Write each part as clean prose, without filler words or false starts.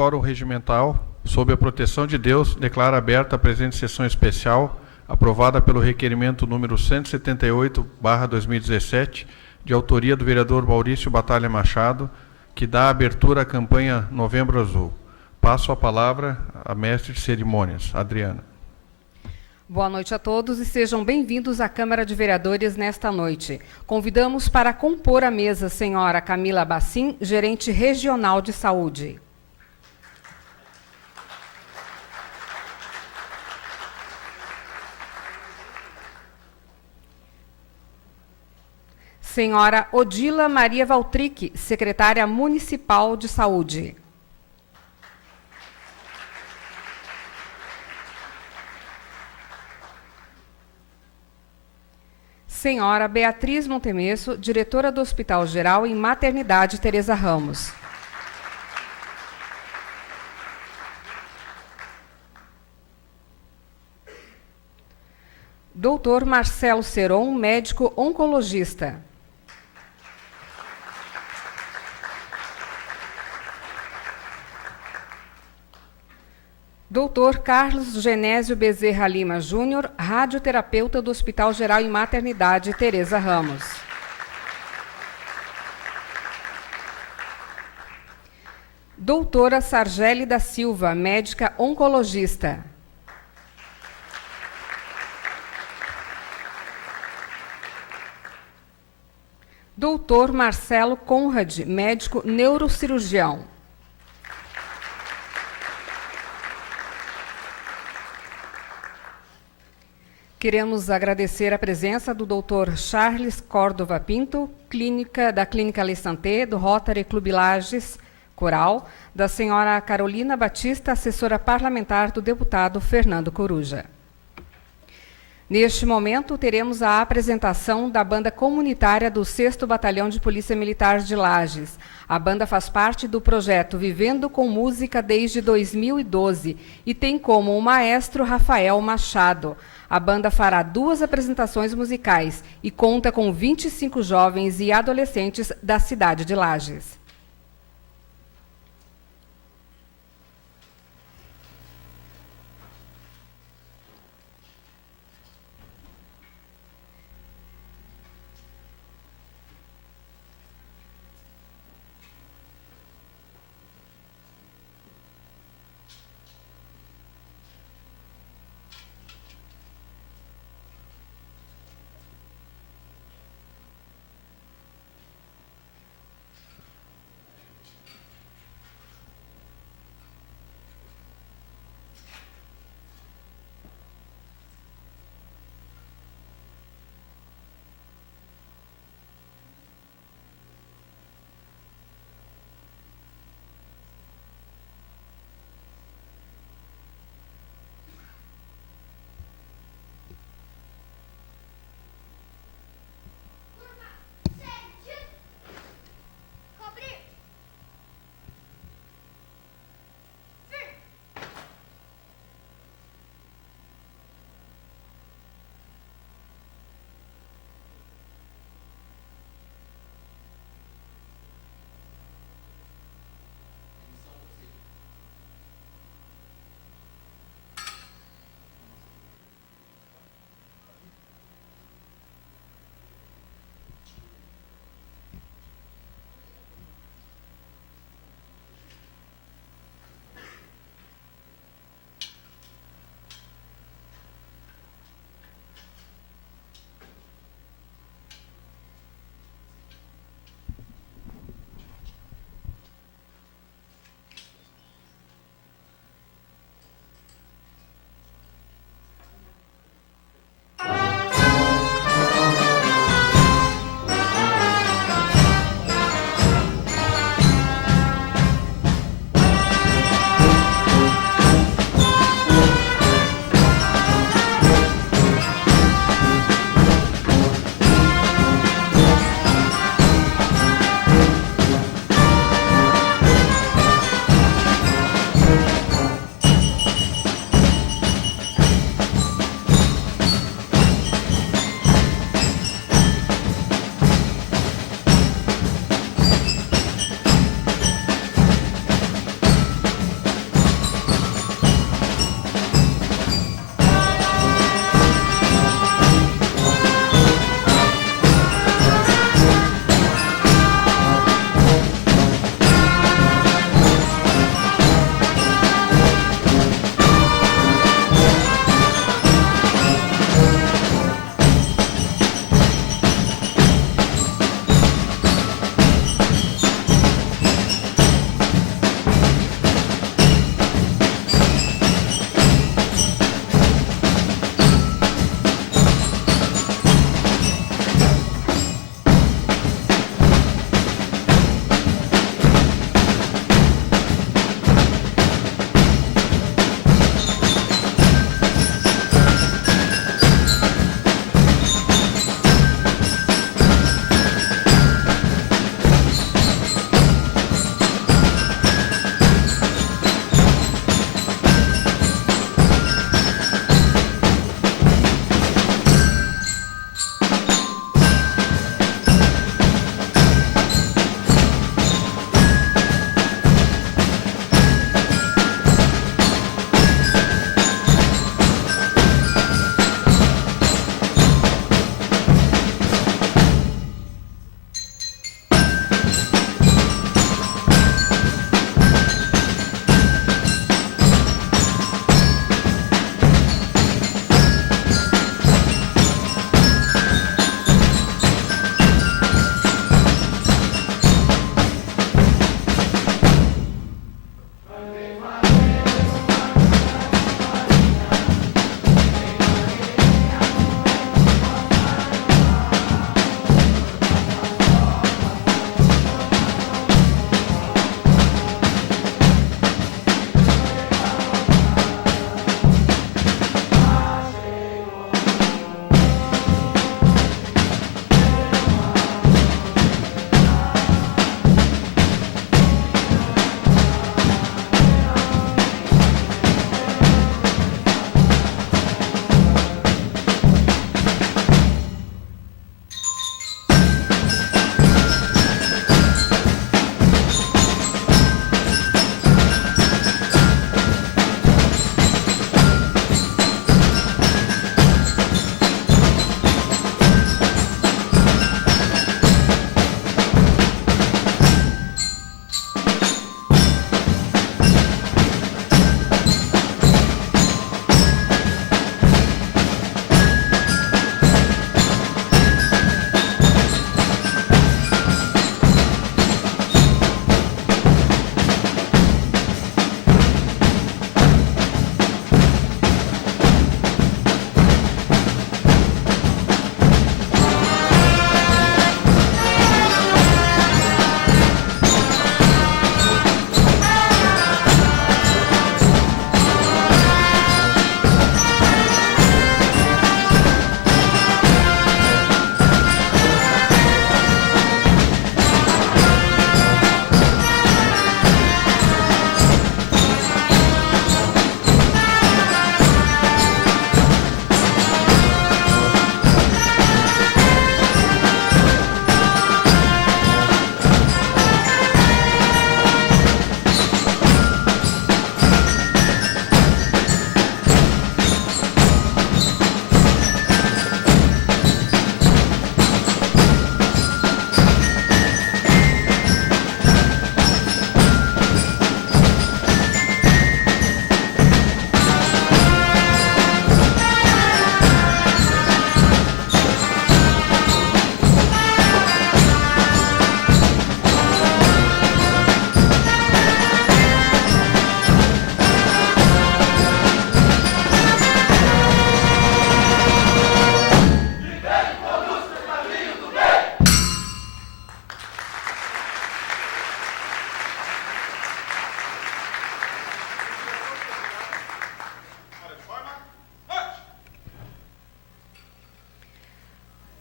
quórum regimental, sob a proteção de Deus, declaro aberta a presente sessão especial, aprovada pelo requerimento número 178/2017, de autoria do vereador Maurício Batalha Machado, que dá abertura à campanha Novembro Azul. Passo a palavra à mestre de cerimônias, Adriana. Boa noite a todos e sejam bem-vindos à Câmara de Vereadores nesta noite. Convidamos para compor a mesa a senhora Camila Bassim, gerente regional de saúde. Senhora Odila Maria Valtric, secretária municipal de saúde. Senhora Beatriz Montemesso, diretora do Hospital Geral em Maternidade Teresa Ramos. Doutor Marcelo Seron, médico oncologista. Doutor Carlos Genésio Bezerra Lima Júnior, radioterapeuta do Hospital Geral em Maternidade Teresa Ramos. Doutora Sargeli da Silva, médica oncologista. Doutor Marcelo Conrad, médico neurocirurgião. Queremos agradecer a presença do Dr. Charles Córdova Pinto, da Clínica Le Santé, do Rotary Clube Lages Coral, da senhora Carolina Batista, assessora parlamentar do deputado Fernando Coruja. Neste momento, teremos a apresentação da banda comunitária do 6º Batalhão de Polícia Militar de Lages. A banda faz parte do projeto Vivendo com Música desde 2012 e tem como o maestro Rafael Machado. A banda fará 2 apresentações musicais e conta com 25 jovens e adolescentes da cidade de Lages.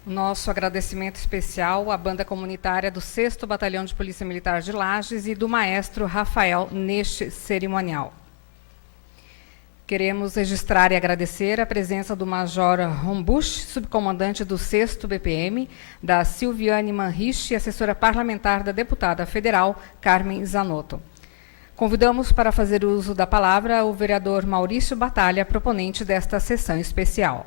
Nosso agradecimento especial à banda comunitária do 6º Batalhão de Polícia Militar de Lages e do maestro Rafael neste cerimonial. Queremos registrar e agradecer a presença do Major Rombush, subcomandante do 6º BPM, da Silviane Manrich, assessora parlamentar da deputada federal Carmen Zanotto. Convidamos para fazer uso da palavra o vereador Maurício Batalha, proponente desta sessão especial.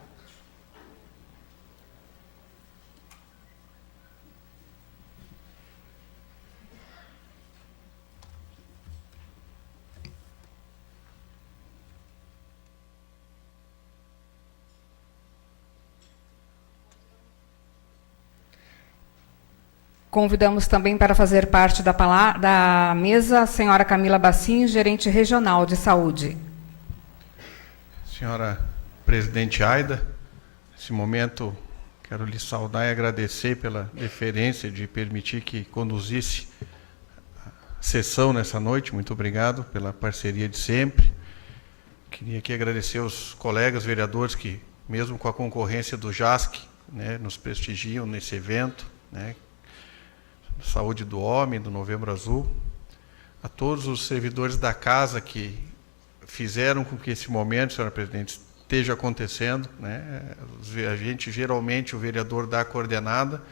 Convidamos também para fazer parte da mesa a senhora Camila Bacin, gerente regional de saúde. Senhora presidente Aida, nesse momento quero lhe saudar e agradecer pela deferência de permitir que conduzisse a sessão nessa noite. Muito obrigado pela parceria de sempre. Queria aqui agradecer aos colegas vereadores que, mesmo com a concorrência do JASC, né, nos prestigiam nesse evento, né, Saúde do Homem, do Novembro Azul, a todos os servidores da casa que fizeram com que esse momento, senhora presidente, esteja acontecendo, né? A gente, geralmente, o vereador dá a coordenada,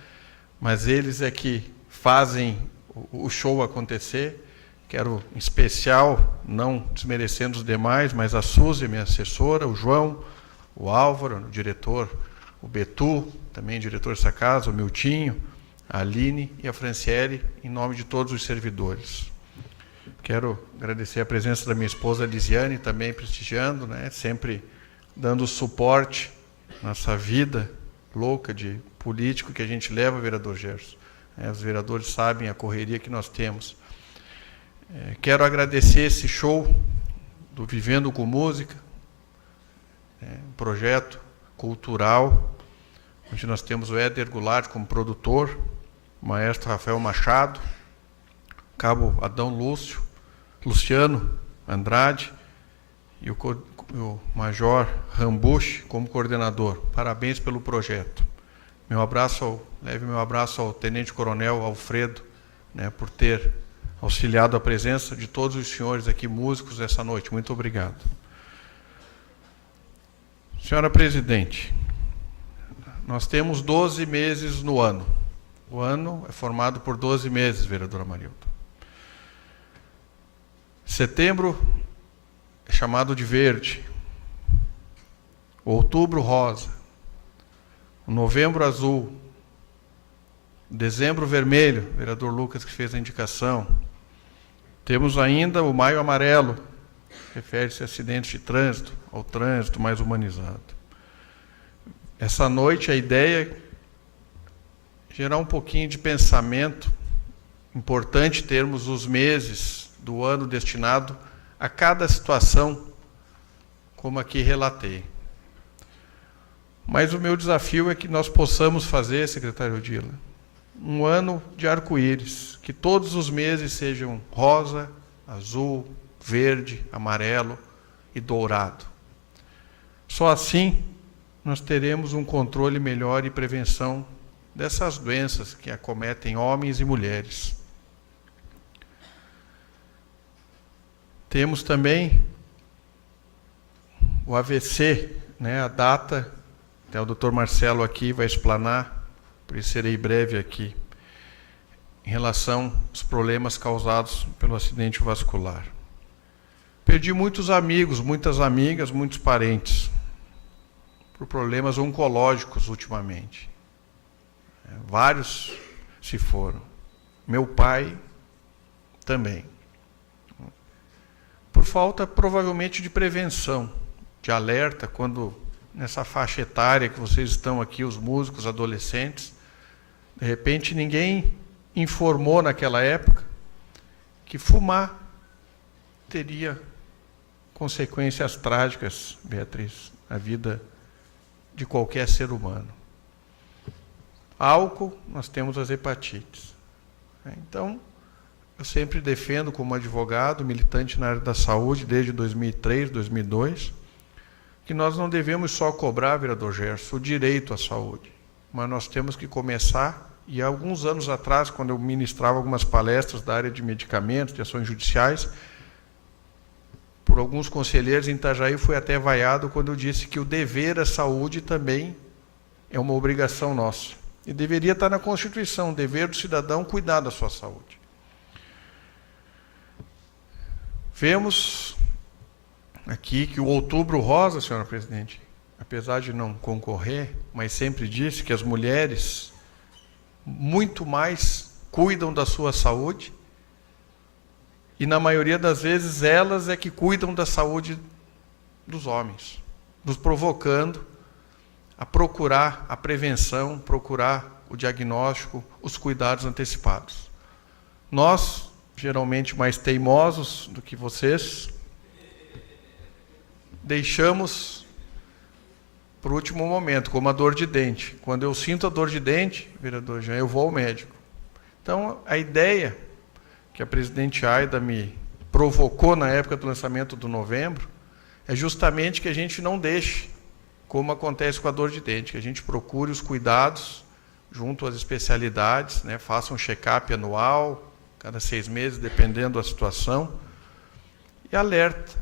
mas eles é que fazem o show acontecer. Quero, em especial, não desmerecendo os demais, mas a Suzy, minha assessora, o João, o Álvaro, o diretor, o Betu, também diretor dessa casa, o Miltinho, a Aline e a Franciele, em nome de todos os servidores. Quero agradecer a presença da minha esposa Lisiane, também prestigiando, né, sempre dando suporte nessa vida louca de político que a gente leva, vereador Gerson. Os vereadores sabem a correria que nós temos. Quero agradecer esse show do Vivendo com Música, um projeto cultural, onde nós temos o Éder Goulart como produtor, o maestro Rafael Machado, cabo Adão Luciano Andrade e o major Rambush como coordenador. Parabéns pelo projeto. Leve meu abraço ao tenente-coronel Alfredo, né, por ter auxiliado a presença de todos os senhores aqui músicos essa noite. Muito obrigado. Senhora presidente, nós temos 12 meses no ano. O ano é formado por 12 meses, vereadora Marilda. Setembro é chamado de verde. O outubro, rosa. O novembro, azul. O dezembro, vermelho, vereador Lucas que fez a indicação. Temos ainda o maio amarelo, refere-se a acidentes de trânsito, ao trânsito mais humanizado. Essa noite a ideia é gerar um pouquinho de pensamento. Importante termos os meses do ano destinado a cada situação, como aqui relatei. Mas o meu desafio é que nós possamos fazer, secretário Odila, um ano de arco-íris, que todos os meses sejam rosa, azul, verde, amarelo e dourado. Só assim nós teremos um controle melhor e prevenção dessas doenças que acometem homens e mulheres. Temos também o AVC, né, a data, até o doutor Marcelo aqui vai explanar, por isso serei breve aqui, em relação aos problemas causados pelo acidente vascular. Perdi muitos amigos, muitas amigas, muitos parentes, por problemas oncológicos ultimamente. Vários se foram. Meu pai também. Por falta, provavelmente, de prevenção, de alerta, quando nessa faixa etária que vocês estão aqui, os músicos, adolescentes, de repente ninguém informou naquela época que fumar teria consequências trágicas, Beatriz, na vida de qualquer ser humano. Álcool, nós temos as hepatites. Então, eu sempre defendo como advogado, militante na área da saúde, desde 2003, 2002, que nós não devemos só cobrar, vereador Gerson, o direito à saúde. mas nós temos que começar. E há alguns anos atrás, quando eu ministrava algumas palestras da área de medicamentos, de ações judiciais, por alguns conselheiros em Itajaí, fui até vaiado quando eu disse que o dever à saúde também é uma obrigação nossa. E deveria estar na Constituição, o dever do cidadão cuidar da sua saúde. Vemos aqui que o Outubro Rosa, senhora presidente, apesar de não concorrer, mas sempre disse que as mulheres muito mais cuidam da sua saúde e, na maioria das vezes, elas é que cuidam da saúde dos homens, nos provocando a procurar a prevenção, procurar o diagnóstico, os cuidados antecipados. Nós, geralmente mais teimosos do que vocês, deixamos para o último momento, como a dor de dente. Quando eu sinto a dor de dente, vereador Jean, eu vou ao médico. Então, a ideia que a presidente Aida me provocou na época do lançamento do Novembro é justamente que a gente não deixe, como acontece com a dor de dente, que a gente procure os cuidados junto às especialidades, né, faça um check-up anual, cada 6 meses, dependendo da situação, e alerta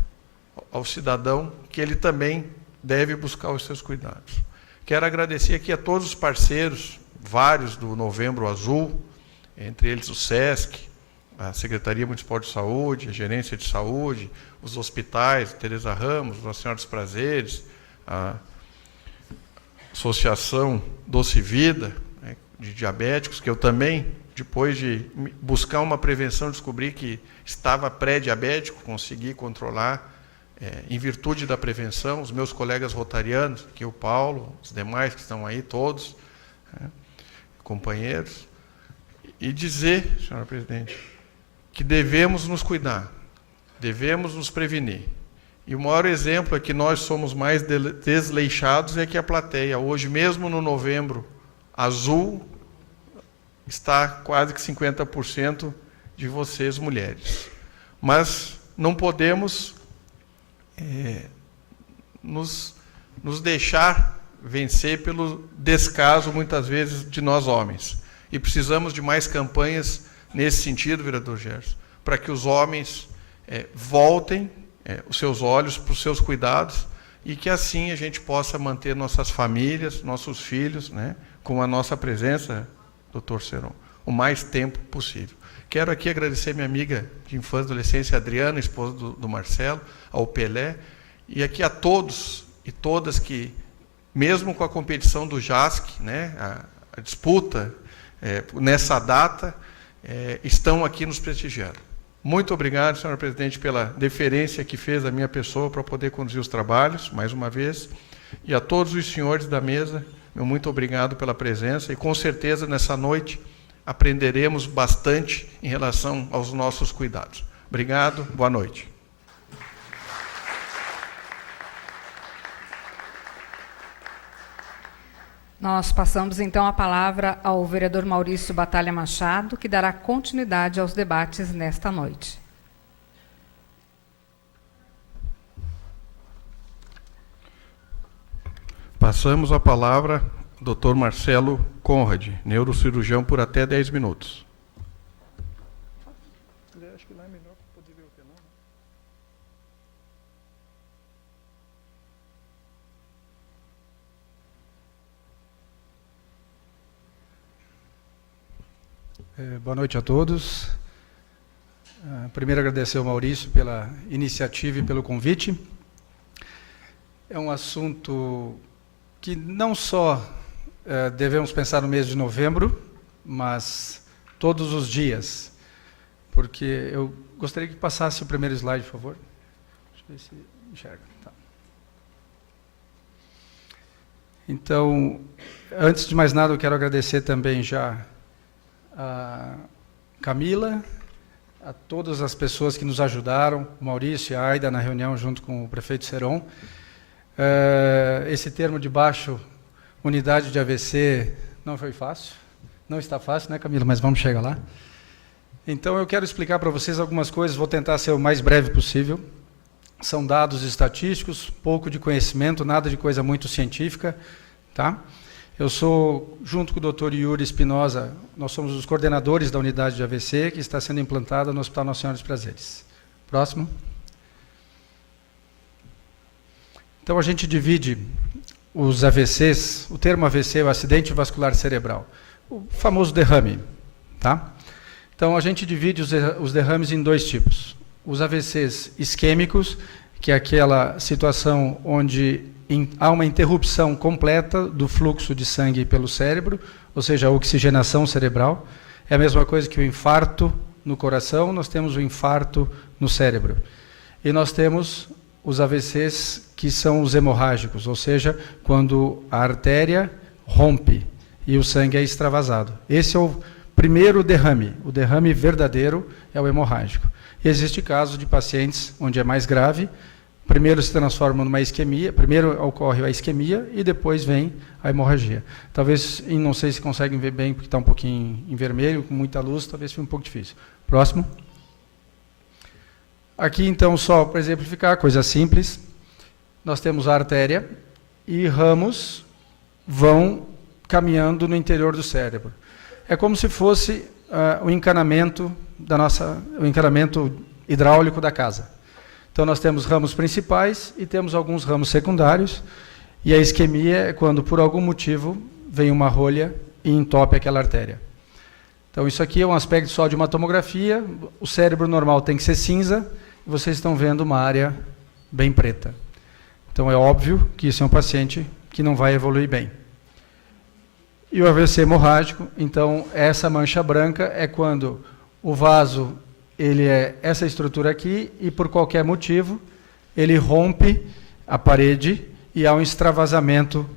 ao cidadão que ele também deve buscar os seus cuidados. Quero agradecer aqui a todos os parceiros, vários do Novembro Azul, entre eles o SESC, a Secretaria Municipal de Saúde, a Gerência de Saúde, os hospitais, Teresa Ramos, Nossa Senhora dos Prazeres, a Associação Doce Vida, né, de diabéticos, que eu também, depois de buscar uma prevenção, descobri que estava pré-diabético, consegui controlar, em virtude da prevenção, os meus colegas rotarianos, aqui o Paulo, os demais que estão aí, todos, companheiros, e dizer, senhora presidente, que devemos nos cuidar, devemos nos prevenir. E o maior exemplo é que nós somos mais desleixados é que a plateia, hoje mesmo no Novembro Azul, está quase que 50% de vocês, mulheres. Mas não podemos nos deixar vencer pelo descaso, muitas vezes, de nós homens. E precisamos de mais campanhas nesse sentido, vereador Gerson, para que os homens voltem os seus olhos para os seus cuidados e que assim a gente possa manter nossas famílias, nossos filhos, né, com a nossa presença, doutor Seron, o mais tempo possível. Quero aqui agradecer minha amiga de infância e adolescência, Adriana, esposa do Marcelo, ao Pelé, e aqui a todos e todas que, mesmo com a competição do JASC, né, a disputa nessa data, estão aqui nos prestigiando. Muito obrigado, senhora presidente, pela deferência que fez à minha pessoa para poder conduzir os trabalhos, mais uma vez, e a todos os senhores da mesa, meu muito obrigado pela presença, e com certeza nessa noite aprenderemos bastante em relação aos nossos cuidados. Obrigado, boa noite. Nós passamos, então, a palavra ao vereador Maurício Batalha Machado, que dará continuidade aos debates nesta noite. Passamos a palavra ao Dr. Marcelo Conrad, neurocirurgião, por até 10 minutos. Acho que lá é melhor poder ver o telão. Boa noite a todos. Primeiro, agradecer ao Maurício pela iniciativa e pelo convite. É um assunto que não só devemos pensar no mês de novembro, mas todos os dias, porque eu gostaria que passasse o primeiro slide, por favor. Deixa eu ver se enxerga. Tá. Então, antes de mais nada, eu quero agradecer também já a Camila, a todas as pessoas que nos ajudaram, o Maurício e a Aida na reunião junto com o prefeito Seron. Esse termo de baixo, unidade de AVC, não foi fácil, não está fácil, né, Camila? Mas vamos chegar lá. Então, eu quero explicar para vocês algumas coisas, vou tentar ser o mais breve possível. São dados estatísticos, pouco de conhecimento, nada de coisa muito científica, tá? Eu sou, junto com o Dr. Yuri Espinosa, nós somos os coordenadores da unidade de AVC que está sendo implantada no Hospital Nossa Senhora dos Prazeres. Próximo. Então, a gente divide os AVCs, o termo AVC é o acidente vascular cerebral, o famoso derrame, tá? Então, a gente divide os derrames em dois tipos. Os AVCs isquêmicos, que é aquela situação onde há uma interrupção completa do fluxo de sangue pelo cérebro, ou seja, a oxigenação cerebral. É a mesma coisa que o infarto no coração, nós temos o infarto no cérebro. E nós temos os AVCs que são os hemorrágicos, ou seja, quando a artéria rompe e o sangue é extravasado. Esse é o primeiro derrame. O derrame verdadeiro é o hemorrágico. E existe casos de pacientes onde é mais grave, primeiro se transforma numa isquemia, primeiro ocorre a isquemia e depois vem a hemorragia. Talvez, não sei se conseguem ver bem, porque está um pouquinho em vermelho, com muita luz, talvez fique um pouco difícil. Próximo. Aqui, então, só para exemplificar, coisa simples, nós temos a artéria e ramos vão caminhando no interior do cérebro. É como se fosse o encanamento o encanamento hidráulico da casa. Então, nós temos ramos principais e temos alguns ramos secundários, e a isquemia é quando, por algum motivo, vem uma rolha e entope aquela artéria. Então, isso aqui é um aspecto só de uma tomografia, o cérebro normal tem que ser cinza, e vocês estão vendo uma área bem preta. Então, é óbvio que isso é um paciente que não vai evoluir bem. E o AVC hemorrágico, então, essa mancha branca é quando o vaso, ele é essa estrutura aqui, e por qualquer motivo, ele rompe a parede e há um extravasamento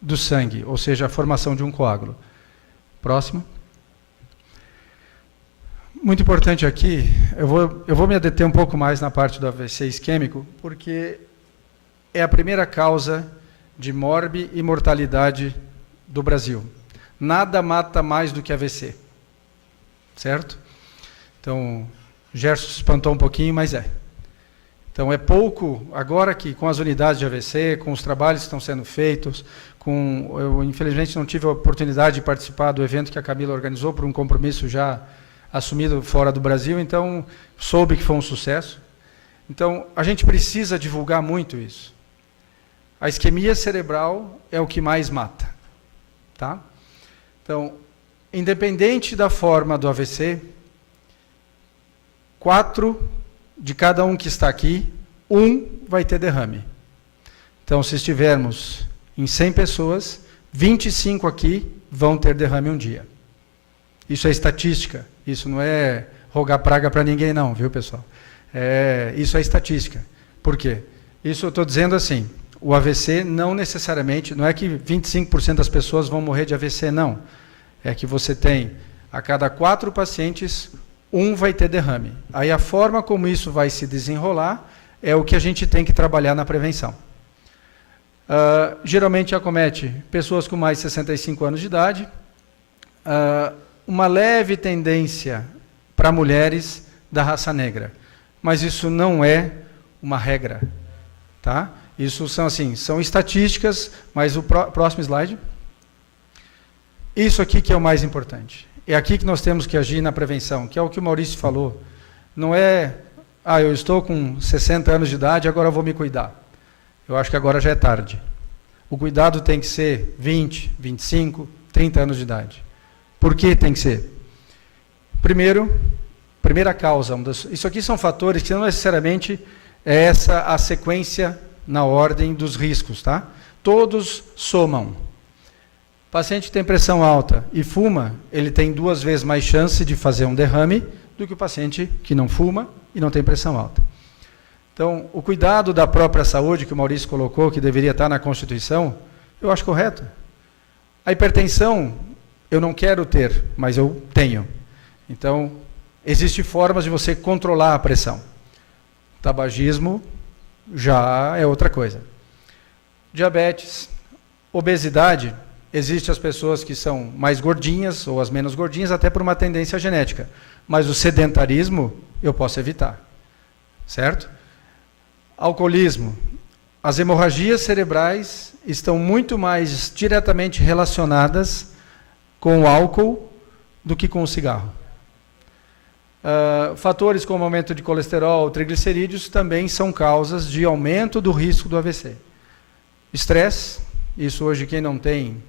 do sangue, ou seja, a formação de um coágulo. Próximo. Muito importante aqui, eu vou me deter um pouco mais na parte do AVC isquêmico, porque é a primeira causa de morte e mortalidade do Brasil. Nada mata mais do que AVC, certo? Então, Gerson se espantou um pouquinho, mas é. Então, é pouco, agora que com as unidades de AVC, com os trabalhos que estão sendo feitos, eu infelizmente não tive a oportunidade de participar do evento que a Camila organizou por um compromisso já assumido fora do Brasil, então soube que foi um sucesso. Então, a gente precisa divulgar muito isso. A isquemia cerebral é o que mais mata, tá? Então, independente da forma do AVC, 4 de cada um que está aqui, 1 vai ter derrame. Então, se estivermos em 100 pessoas, 25 aqui vão ter derrame um dia. Isso é estatística, isso não é rogar praga para ninguém não, viu, pessoal? Isso é estatística. Por quê? Isso eu estou dizendo assim, o AVC não necessariamente, não é que 25% das pessoas vão morrer de AVC, não. É que você tem, a cada 4 pacientes, 1 vai ter derrame. Aí a forma como isso vai se desenrolar é o que a gente tem que trabalhar na prevenção. Geralmente acomete pessoas com mais de 65 anos de idade, uma leve tendência para mulheres da raça negra, mas isso não é uma regra, tá? Isso são estatísticas, mas o próximo slide. Isso aqui que é o mais importante. É aqui que nós temos que agir na prevenção, que é o que o Maurício falou. Não é, eu estou com 60 anos de idade, agora eu vou me cuidar. Eu acho que agora já é tarde. O cuidado tem que ser 20, 25, 30 anos de idade. Por que tem que ser? Primeira causa, isso aqui são fatores que não necessariamente é essa a sequência na ordem dos riscos, tá? Todos somam. O paciente que tem pressão alta e fuma, ele tem 2 vezes mais chance de fazer um derrame do que o paciente que não fuma e não tem pressão alta. Então, o cuidado da própria saúde, que o Maurício colocou, que deveria estar na Constituição, eu acho correto. A hipertensão, eu não quero ter, mas eu tenho. Então, existem formas de você controlar a pressão. Tabagismo já é outra coisa. Diabetes, obesidade, existem as pessoas que são mais gordinhas ou as menos gordinhas, até por uma tendência genética. Mas o sedentarismo eu posso evitar. Certo? Alcoolismo. As hemorragias cerebrais estão muito mais diretamente relacionadas com o álcool do que com o cigarro. Fatores como aumento de colesterol, triglicerídeos, também são causas de aumento do risco do AVC. Estresse, isso hoje quem não tem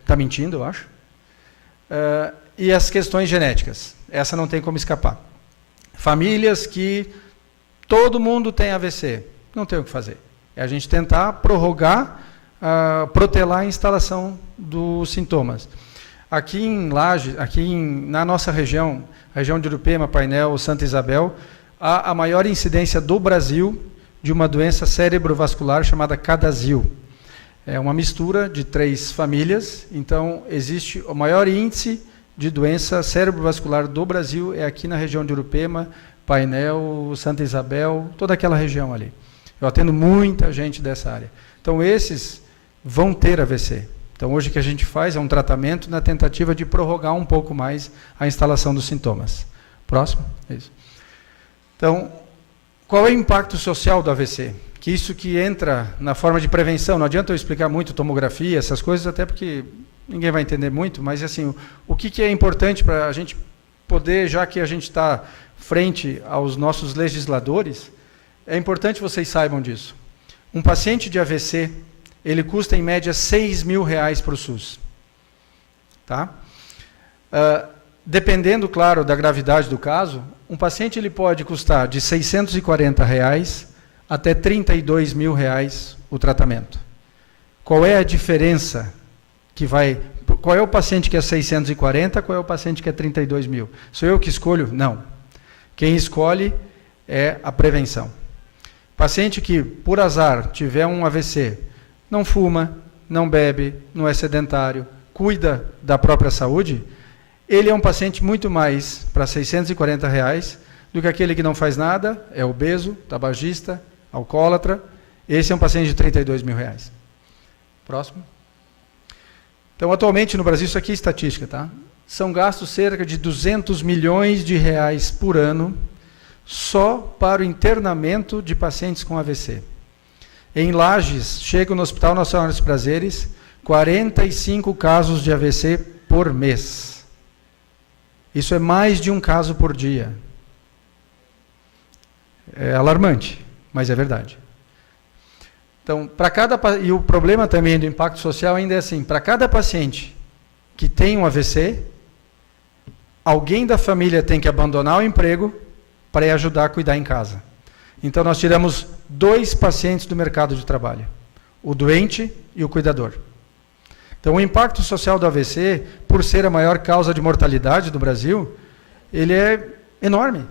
está mentindo, eu acho. E as questões genéticas, essa não tem como escapar. Famílias que todo mundo tem AVC, não tem o que fazer. É a gente tentar prorrogar, protelar a instalação dos sintomas. Aqui em Lages, na nossa região de Urupema, Painel, Santa Isabel, há a maior incidência do Brasil de uma doença cerebrovascular chamada CADASIL. É uma mistura de 3 famílias, então existe o maior índice de doença cerebrovascular do Brasil, é aqui na região de Urupema, Painel, Santa Isabel, toda aquela região ali. Eu atendo muita gente dessa área. Então, esses vão ter AVC. Então, hoje o que a gente faz é um tratamento na tentativa de prorrogar um pouco mais a instalação dos sintomas. Próximo? É isso. Então, qual é o impacto social do AVC? Que isso que entra na forma de prevenção. Não adianta eu explicar muito tomografia, essas coisas, até porque ninguém vai entender muito, mas assim, o que é importante para a gente poder, já que a gente está frente aos nossos legisladores, é importante vocês saibam disso. Um paciente de AVC, ele custa em média R$6.000 para o SUS. Tá? Dependendo, claro, da gravidade do caso, um paciente ele pode custar de R$640 até R$32.000 o tratamento. Qual é a diferença que vai... Qual é o paciente que é 640, qual é o paciente que é 32.000? Sou eu que escolho? Não. Quem escolhe é a prevenção. Paciente que, por azar, tiver um AVC, não fuma, não bebe, não é sedentário, cuida da própria saúde, ele é um paciente muito mais para R$640 do que aquele que não faz nada, é obeso, tabagista, alcoólatra. Esse é um paciente de R$32.000. Próximo. Então, atualmente no Brasil, isso aqui é estatística, tá? São gastos cerca de R$200 milhões por ano só para o internamento de pacientes com AVC. Em Lages, chegam no Hospital Nacional dos Prazeres 45 casos de AVC por mês. Isso é mais de um caso por dia. É alarmante, mas é verdade. Então, e o problema também do impacto social ainda é assim, para cada paciente que tem um AVC, alguém da família tem que abandonar o emprego para ir ajudar a cuidar em casa. Então, nós tiramos 2 pacientes do mercado de trabalho, o doente e o cuidador. Então, o impacto social do AVC, por ser a maior causa de mortalidade do Brasil, ele é enorme.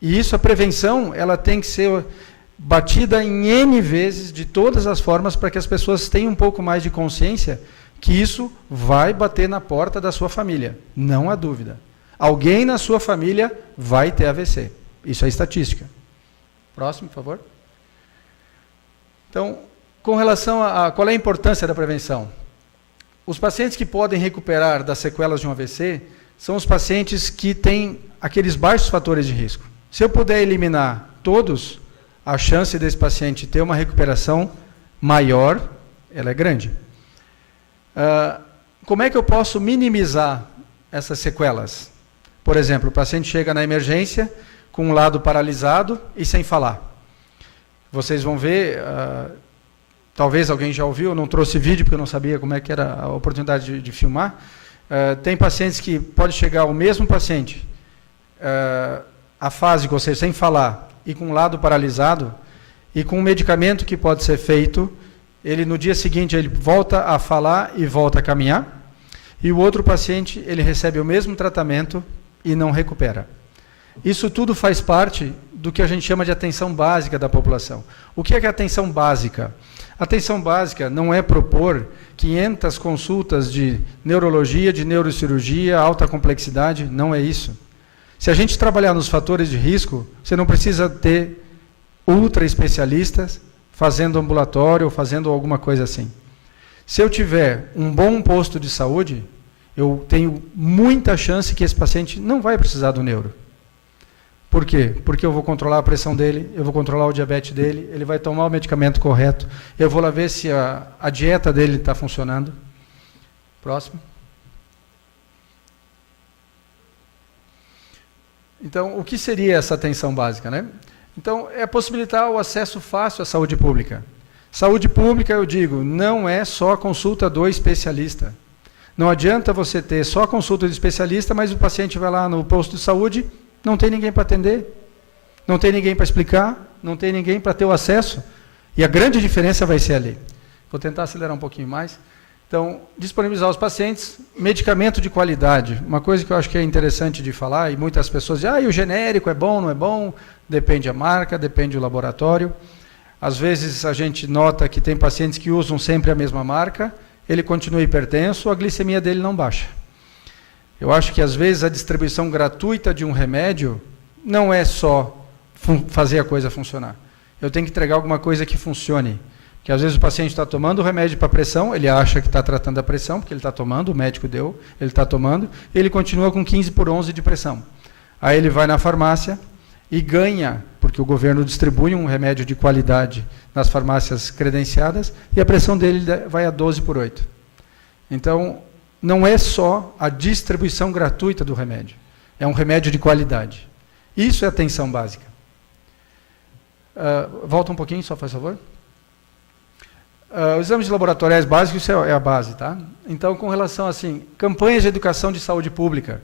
E isso, a prevenção, ela tem que ser batida em N vezes, de todas as formas, para que as pessoas tenham um pouco mais de consciência que isso vai bater na porta da sua família. Não há dúvida. Alguém na sua família vai ter AVC. Isso é estatística. Próximo, por favor. Então, com relação a qual é a importância da prevenção? Os pacientes que podem recuperar das sequelas de um AVC são os pacientes que têm aqueles baixos fatores de risco. Se eu puder eliminar todos, a chance desse paciente ter uma recuperação maior, ela é grande. Como é que eu posso minimizar essas sequelas? Por exemplo, o paciente chega na emergência com um lado paralisado e sem falar. Vocês vão ver, talvez alguém já ouviu, eu não trouxe vídeo porque eu não sabia como é que era a oportunidade de filmar. Tem pacientes que pode chegar o mesmo paciente, afásico, ou seja, sem falar, e com o lado paralisado, e com um medicamento que pode ser feito, ele no dia seguinte ele volta a falar e volta a caminhar, e o outro paciente ele recebe o mesmo tratamento e não recupera. Isso tudo faz parte do que a gente chama de atenção básica da população. O que é a atenção básica? A atenção básica não é propor 500 consultas de neurologia, de neurocirurgia, alta complexidade, não é isso. Se a gente trabalhar nos fatores de risco, você não precisa ter ultra especialistas fazendo ambulatório ou fazendo alguma coisa assim. Se eu tiver um bom posto de saúde, eu tenho muita chance que esse paciente não vai precisar do neuro. Por quê? Porque eu vou controlar a pressão dele, eu vou controlar o diabetes dele, ele vai tomar o medicamento correto, eu vou lá ver se a dieta dele está funcionando. Próximo. Então, o que seria essa atenção básica, né? Então, é possibilitar o acesso fácil à saúde pública. Saúde pública, eu digo, não é só consulta do especialista. Não adianta você ter só consulta de especialista, mas o paciente vai lá no posto de saúde, não tem ninguém para atender, não tem ninguém para explicar, não tem ninguém para ter o acesso. E a grande diferença vai ser ali. Vou tentar acelerar um pouquinho mais. Então, disponibilizar aos pacientes medicamento de qualidade. Uma coisa que eu acho que é interessante de falar, e muitas pessoas dizem, e o genérico é bom, não é bom? Depende a marca, depende do laboratório. Às vezes a gente nota que tem pacientes que usam sempre a mesma marca, ele continua hipertenso, a glicemia dele não baixa. Eu acho que às vezes a distribuição gratuita de um remédio não é só fazer a coisa funcionar. Eu tenho que entregar alguma coisa que funcione. Que às vezes o paciente está tomando o remédio para pressão, ele acha que está tratando a pressão, porque ele está tomando, o médico deu, ele está tomando, ele continua com 15/11 de pressão. Aí ele vai na farmácia e ganha, porque o governo distribui um remédio de qualidade nas farmácias credenciadas, e a pressão dele vai a 12/8. Então, não é só a distribuição gratuita do remédio, é um remédio de qualidade. Isso é atenção básica. Volta um pouquinho, só faz favor. Os exames laboratoriais básicos, isso é a base, tá? Então, com relação assim, campanhas de educação de saúde pública,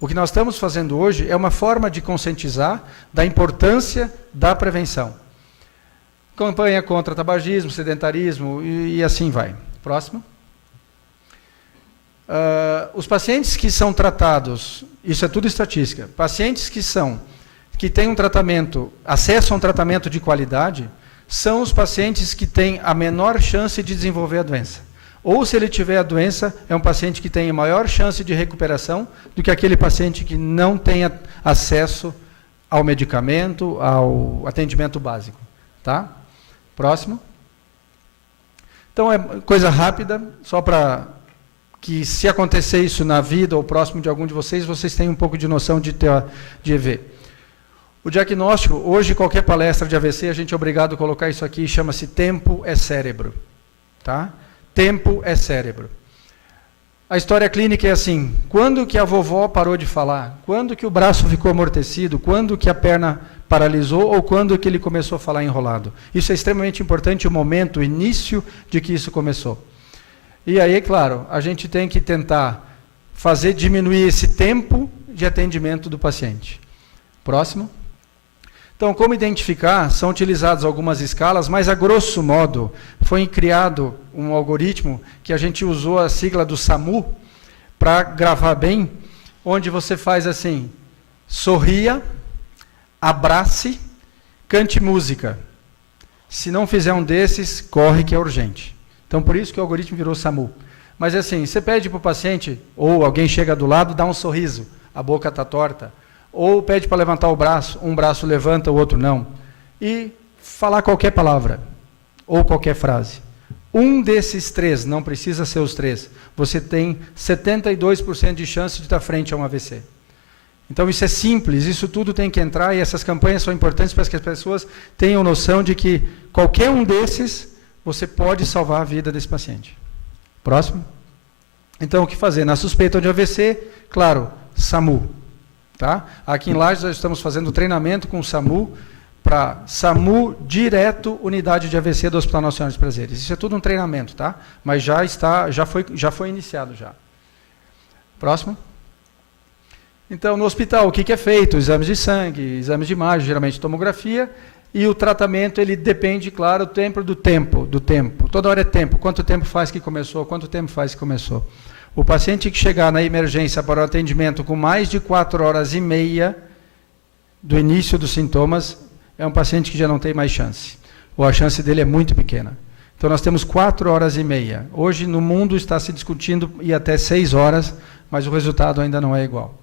o que nós estamos fazendo hoje é uma forma de conscientizar da importância da prevenção. Campanha contra tabagismo, sedentarismo e assim vai. Próximo. Os pacientes que são tratados, isso é tudo estatística, pacientes que têm um tratamento, acesso a um tratamento de qualidade, são os pacientes que têm a menor chance de desenvolver a doença. Ou, se ele tiver a doença, é um paciente que tem maior chance de recuperação do que aquele paciente que não tenha acesso ao medicamento, ao atendimento básico. Tá? Próximo. Então, é coisa rápida, só para que, se acontecer isso na vida ou próximo de algum de vocês, vocês tenham um pouco de noção de ver. O diagnóstico, hoje, qualquer palestra de AVC, a gente é obrigado a colocar isso aqui, chama-se tempo é cérebro. Tá? Tempo é cérebro. A história clínica é assim, quando que a vovó parou de falar? Quando que o braço ficou amortecido? Quando que a perna paralisou? Ou quando que ele começou a falar enrolado? Isso é extremamente importante, o momento, o início de que isso começou. E aí, claro, a gente tem que tentar fazer diminuir esse tempo de atendimento do paciente. Próximo. Então, como identificar? São utilizadas algumas escalas, mas, a grosso modo, foi criado um algoritmo que a gente usou a sigla do SAMU para gravar bem, onde você faz assim, sorria, abrace, cante música. Se não fizer um desses, corre que é urgente. Então, por isso que o algoritmo virou SAMU. Mas, assim, você pede para o paciente, ou alguém chega do lado, dá um sorriso, a boca está torta, ou pede para levantar o braço, um braço levanta, o outro não, e falar qualquer palavra, ou qualquer frase. Um desses três, não precisa ser os três, você tem 72% de chance de estar frente a um AVC. Então, isso é simples, isso tudo tem que entrar, e essas campanhas são importantes para que as pessoas tenham noção de que qualquer um desses, você pode salvar a vida desse paciente. Próximo. Então, o que fazer? Na suspeita de AVC, claro, SAMU. Tá? Aqui em Lages, nós estamos fazendo treinamento com o SAMU, para SAMU direto, unidade de AVC do Hospital Nacional dos Prazeres. Isso é tudo um treinamento, tá? Mas já foi iniciado já. Próximo. Então, no hospital, o que é feito? Exames de sangue, exames de imagem, geralmente tomografia, e o tratamento, ele depende, claro, do tempo. Toda hora é tempo. Quanto tempo faz que começou? Quanto tempo faz que começou? O paciente que chegar na emergência para o atendimento com mais de 4 horas e meia do início dos sintomas, é um paciente que já não tem mais chance, ou a chance dele é muito pequena. Então, nós temos 4 horas e meia. Hoje, no mundo, está se discutindo ir até 6 horas, mas o resultado ainda não é igual.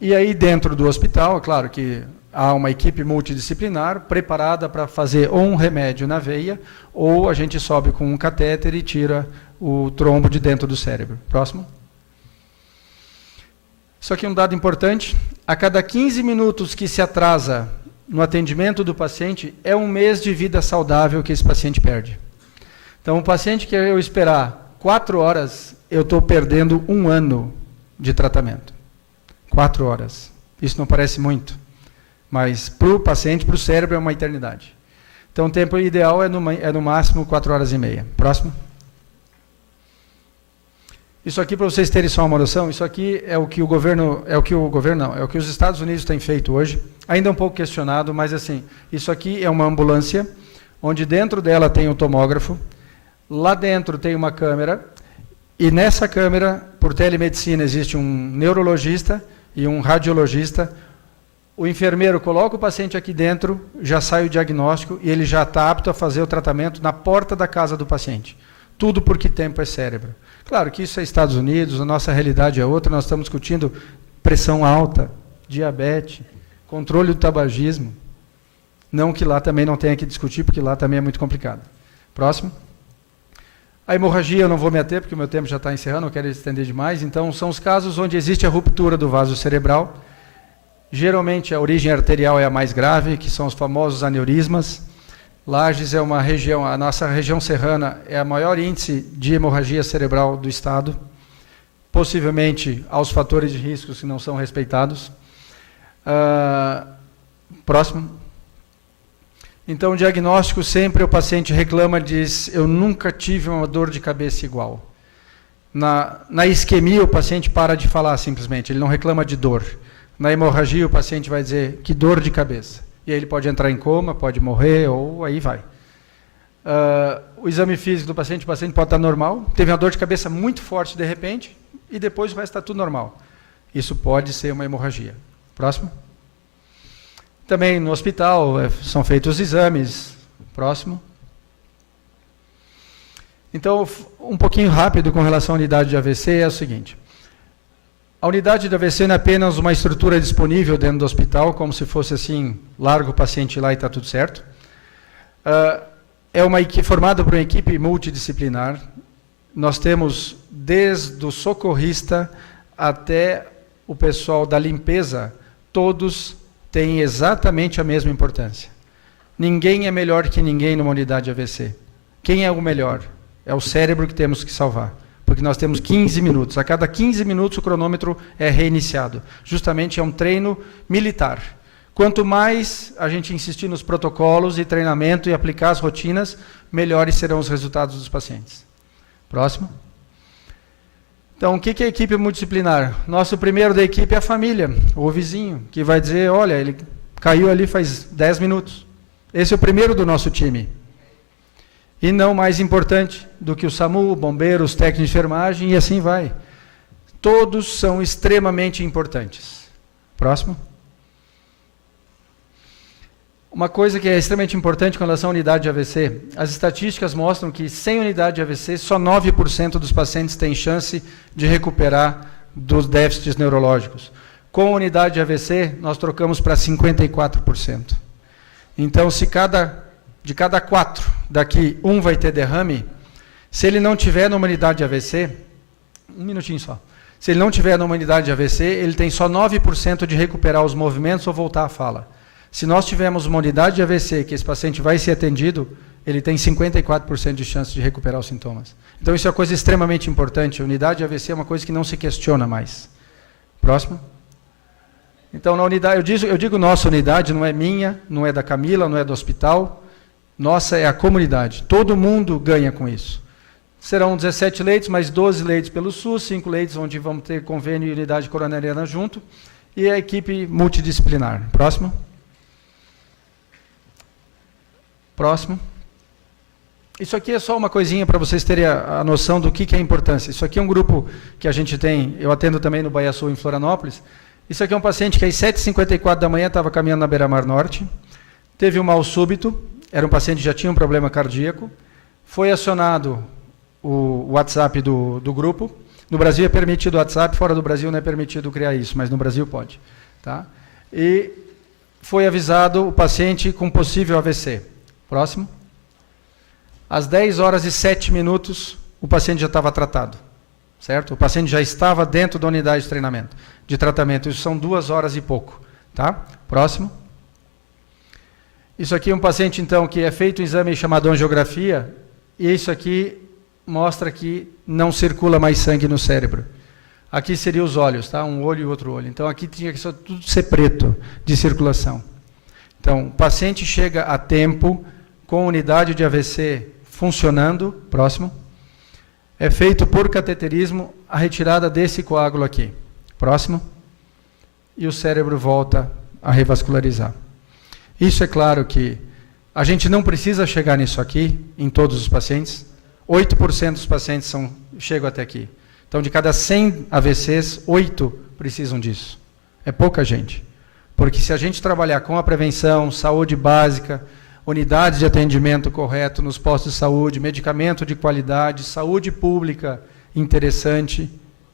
E aí, dentro do hospital, é claro que há uma equipe multidisciplinar preparada para fazer ou um remédio na veia, ou a gente sobe com um catéter e tira o trombo de dentro do cérebro. Próximo. Isso aqui é um dado importante. a cada 15 minutos que se atrasa no atendimento do paciente, é um mês de vida saudável que esse paciente perde. Então, um paciente que eu esperar 4 horas, eu estou perdendo 1 ano de tratamento. 4 horas. Isso não parece muito, mas para o paciente, para o cérebro, é uma eternidade. Então, o tempo ideal é no máximo 4 horas e meia. Próximo. Isso aqui, para vocês terem só uma noção, isso aqui é o que o governo, é o que os Estados Unidos têm feito hoje. Ainda é um pouco questionado, mas assim, isso aqui é uma ambulância, onde dentro dela tem um tomógrafo, lá dentro tem uma câmera, e nessa câmera, por telemedicina, existe um neurologista e um radiologista. O enfermeiro coloca o paciente aqui dentro, já sai o diagnóstico, e ele já está apto a fazer o tratamento na porta da casa do paciente. Tudo porque tempo é cérebro. Claro que isso é Estados Unidos, a nossa realidade é outra, nós estamos discutindo pressão alta, diabetes, controle do tabagismo. Não que lá também não tenha que discutir, porque lá também é muito complicado. Próximo. A hemorragia eu não vou me ater, porque o meu tempo já está encerrando, não quero estender demais. Então, são os casos onde existe a ruptura do vaso cerebral. Geralmente, a origem arterial é a mais grave, que são os famosos aneurismas. Lages é uma região, a nossa região serrana é a maior índice de hemorragia cerebral do estado, possivelmente aos fatores de risco que não são respeitados. Próximo. Então, o diagnóstico, sempre o paciente reclama, diz, eu nunca tive uma dor de cabeça igual. Na isquemia, o paciente para de falar simplesmente, ele não reclama de dor. Na hemorragia, o paciente vai dizer, que dor de cabeça. E aí ele pode entrar em coma, pode morrer, ou aí vai. O exame físico do paciente, o paciente pode estar normal, teve uma dor de cabeça muito forte de repente, e depois o resto está tudo normal. Isso pode ser uma hemorragia. Próximo. Também no hospital são feitos os exames. Próximo. Então, um pouquinho rápido com relação à unidade de AVC é o seguinte. A unidade de AVC não é apenas uma estrutura disponível dentro do hospital, como se fosse assim, larga o paciente lá e está tudo certo. É uma equipe formada por uma equipe multidisciplinar. Nós temos desde o socorrista até o pessoal da limpeza, todos têm exatamente a mesma importância. Ninguém é melhor que ninguém numa unidade de AVC. Quem é o melhor? É o cérebro que temos que salvar. Porque nós temos 15 minutos. A cada 15 minutos o cronômetro é reiniciado. Justamente é um treino militar. Quanto mais a gente insistir nos protocolos e treinamento e aplicar as rotinas, melhores serão os resultados dos pacientes. Próximo. Então, o que é a equipe multidisciplinar? Nosso primeiro da equipe é a família, ou o vizinho, que vai dizer, olha, ele caiu ali faz 10 minutos. Esse é o primeiro do nosso time. E não mais importante do que o SAMU, bombeiros, técnicos de enfermagem, e assim vai. Todos são extremamente importantes. Próximo. Uma coisa que é extremamente importante com relação à unidade de AVC, as estatísticas mostram que sem unidade de AVC, só 9% dos pacientes têm chance de recuperar dos déficits neurológicos. Com a unidade de AVC, nós trocamos para 54%. Então, se de cada 4, daqui 1 vai ter derrame, se ele não tiver numa unidade de AVC, um minutinho só, se ele não tiver numa unidade de AVC, ele tem só 9% de recuperar os movimentos ou voltar à fala. Se nós tivermos uma unidade de AVC que esse paciente vai ser atendido, ele tem 54% de chance de recuperar os sintomas. Então, isso é uma coisa extremamente importante. A unidade de AVC é uma coisa que não se questiona mais. Próximo. Então, na unidade, eu digo nossa unidade, não é minha, não é da Camila, não é do hospital. Nossa é a comunidade. Todo mundo ganha com isso. Serão 17 leitos, mais 12 leitos pelo SUS, 5 leitos onde vamos ter convênio e unidade coronariana junto, e a equipe multidisciplinar. Próximo. Próximo. Isso aqui é só uma coisinha para vocês terem a noção do que é a importância. Isso aqui é um grupo que a gente tem, eu atendo também no Baía Sul, em Florianópolis. Isso aqui é um paciente que às 7h54 da manhã estava caminhando na Beira-Mar Norte, teve um mal súbito, era um paciente que já tinha um problema cardíaco, foi acionado o WhatsApp do grupo. No Brasil é permitido o WhatsApp, fora do Brasil não é permitido criar isso, mas no Brasil pode. Tá? E foi avisado o paciente com possível AVC. Próximo. Às 10h07, o paciente já estava tratado. certo? O paciente já estava dentro da unidade de treinamento, de tratamento. Isso são 2 horas e pouco, tá? Próximo. Isso aqui é um paciente, então, que é feito um exame chamado angiografia, e isso aqui mostra que não circula mais sangue no cérebro. Aqui seriam os olhos, tá? Um olho e outro olho. Então, aqui tinha que tudo ser preto, de circulação. Então, o paciente chega a tempo, com unidade de AVC funcionando, próximo. É feito por cateterismo a retirada desse coágulo aqui, próximo. E o cérebro volta a revascularizar. Isso é claro que a gente não precisa chegar nisso aqui, em todos os pacientes. 8% dos pacientes chegam até aqui. Então, de cada 100 AVCs, 8 precisam disso. É pouca gente. Porque se a gente trabalhar com a prevenção, saúde básica, unidades de atendimento correto nos postos de saúde, medicamento de qualidade, saúde pública interessante,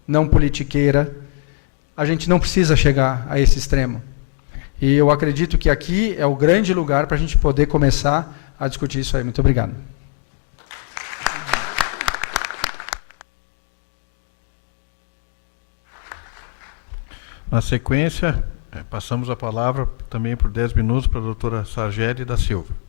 não politiqueira, a gente não precisa chegar a esse extremo. E eu acredito que aqui é o grande lugar para a gente poder começar a discutir isso aí. Muito obrigado. Na sequência, passamos a palavra também por 10 minutos para a doutora Sargeli da Silva.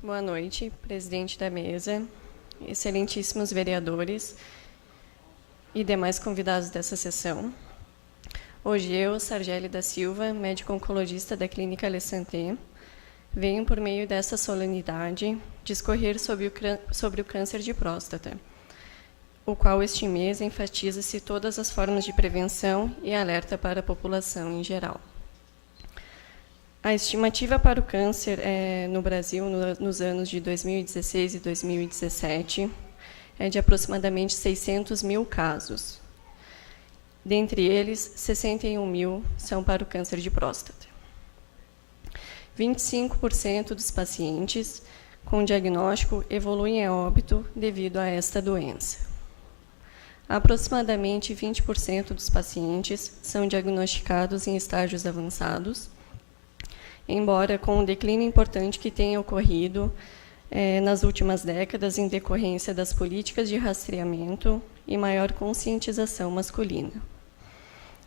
Boa noite, presidente da mesa, excelentíssimos vereadores e demais convidados dessa sessão. Hoje eu, Sargeli da Silva, médico-oncologista da Clínica Le Santé, venho por meio dessa solenidade discorrer sobre o câncer de próstata, o qual este mês enfatiza-se todas as formas de prevenção e alerta para a população em geral. A estimativa para o câncer no Brasil, nos anos de 2016 e 2017, é de aproximadamente 600 mil casos. Dentre eles, 61 mil são para o câncer de próstata. 25% dos pacientes com diagnóstico evoluem a óbito devido a esta doença. Aproximadamente 20% dos pacientes são diagnosticados em estágios avançados, embora com um declínio importante que tenha ocorrido nas últimas décadas em decorrência das políticas de rastreamento e maior conscientização masculina.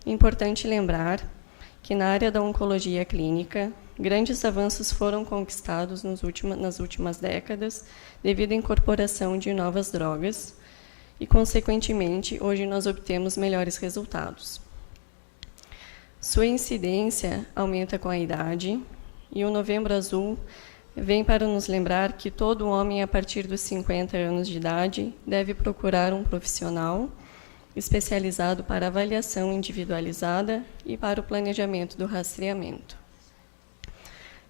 Importante lembrar que na área da oncologia clínica, grandes avanços foram conquistados nas últimas décadas devido à incorporação de novas drogas e, consequentemente, hoje nós obtemos melhores resultados. Sua incidência aumenta com a idade, e o Novembro Azul vem para nos lembrar que todo homem a partir dos 50 anos de idade deve procurar um profissional especializado para avaliação individualizada e para o planejamento do rastreamento.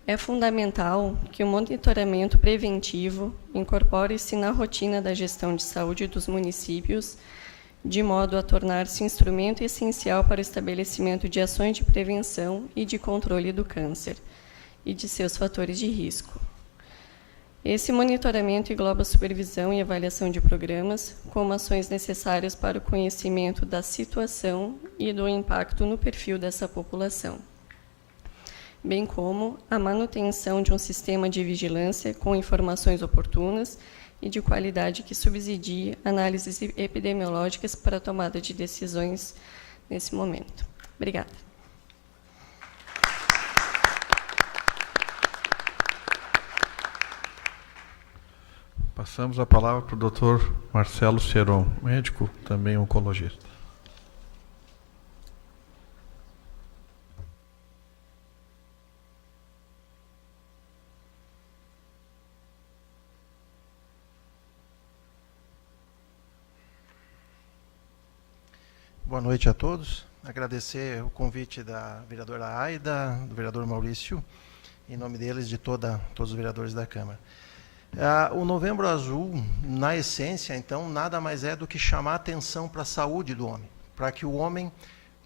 É fundamental que o monitoramento preventivo incorpore-se na rotina da gestão de saúde dos municípios, de modo a tornar-se instrumento essencial para o estabelecimento de ações de prevenção e de controle do câncer e de seus fatores de risco. Esse monitoramento engloba supervisão e avaliação de programas, como ações necessárias para o conhecimento da situação e do impacto no perfil dessa população, bem como a manutenção de um sistema de vigilância com informações oportunas e de qualidade que subsidie análises epidemiológicas para a tomada de decisões nesse momento. Obrigada. Passamos a palavra para o Dr. Marcelo Ceron, médico, também oncologista. Boa noite a todos. Agradecer o convite da vereadora Aida, do vereador Maurício, em nome deles de todos os vereadores da Câmara. O Novembro Azul, na essência, então, nada mais é do que chamar atenção para a saúde do homem, para que o homem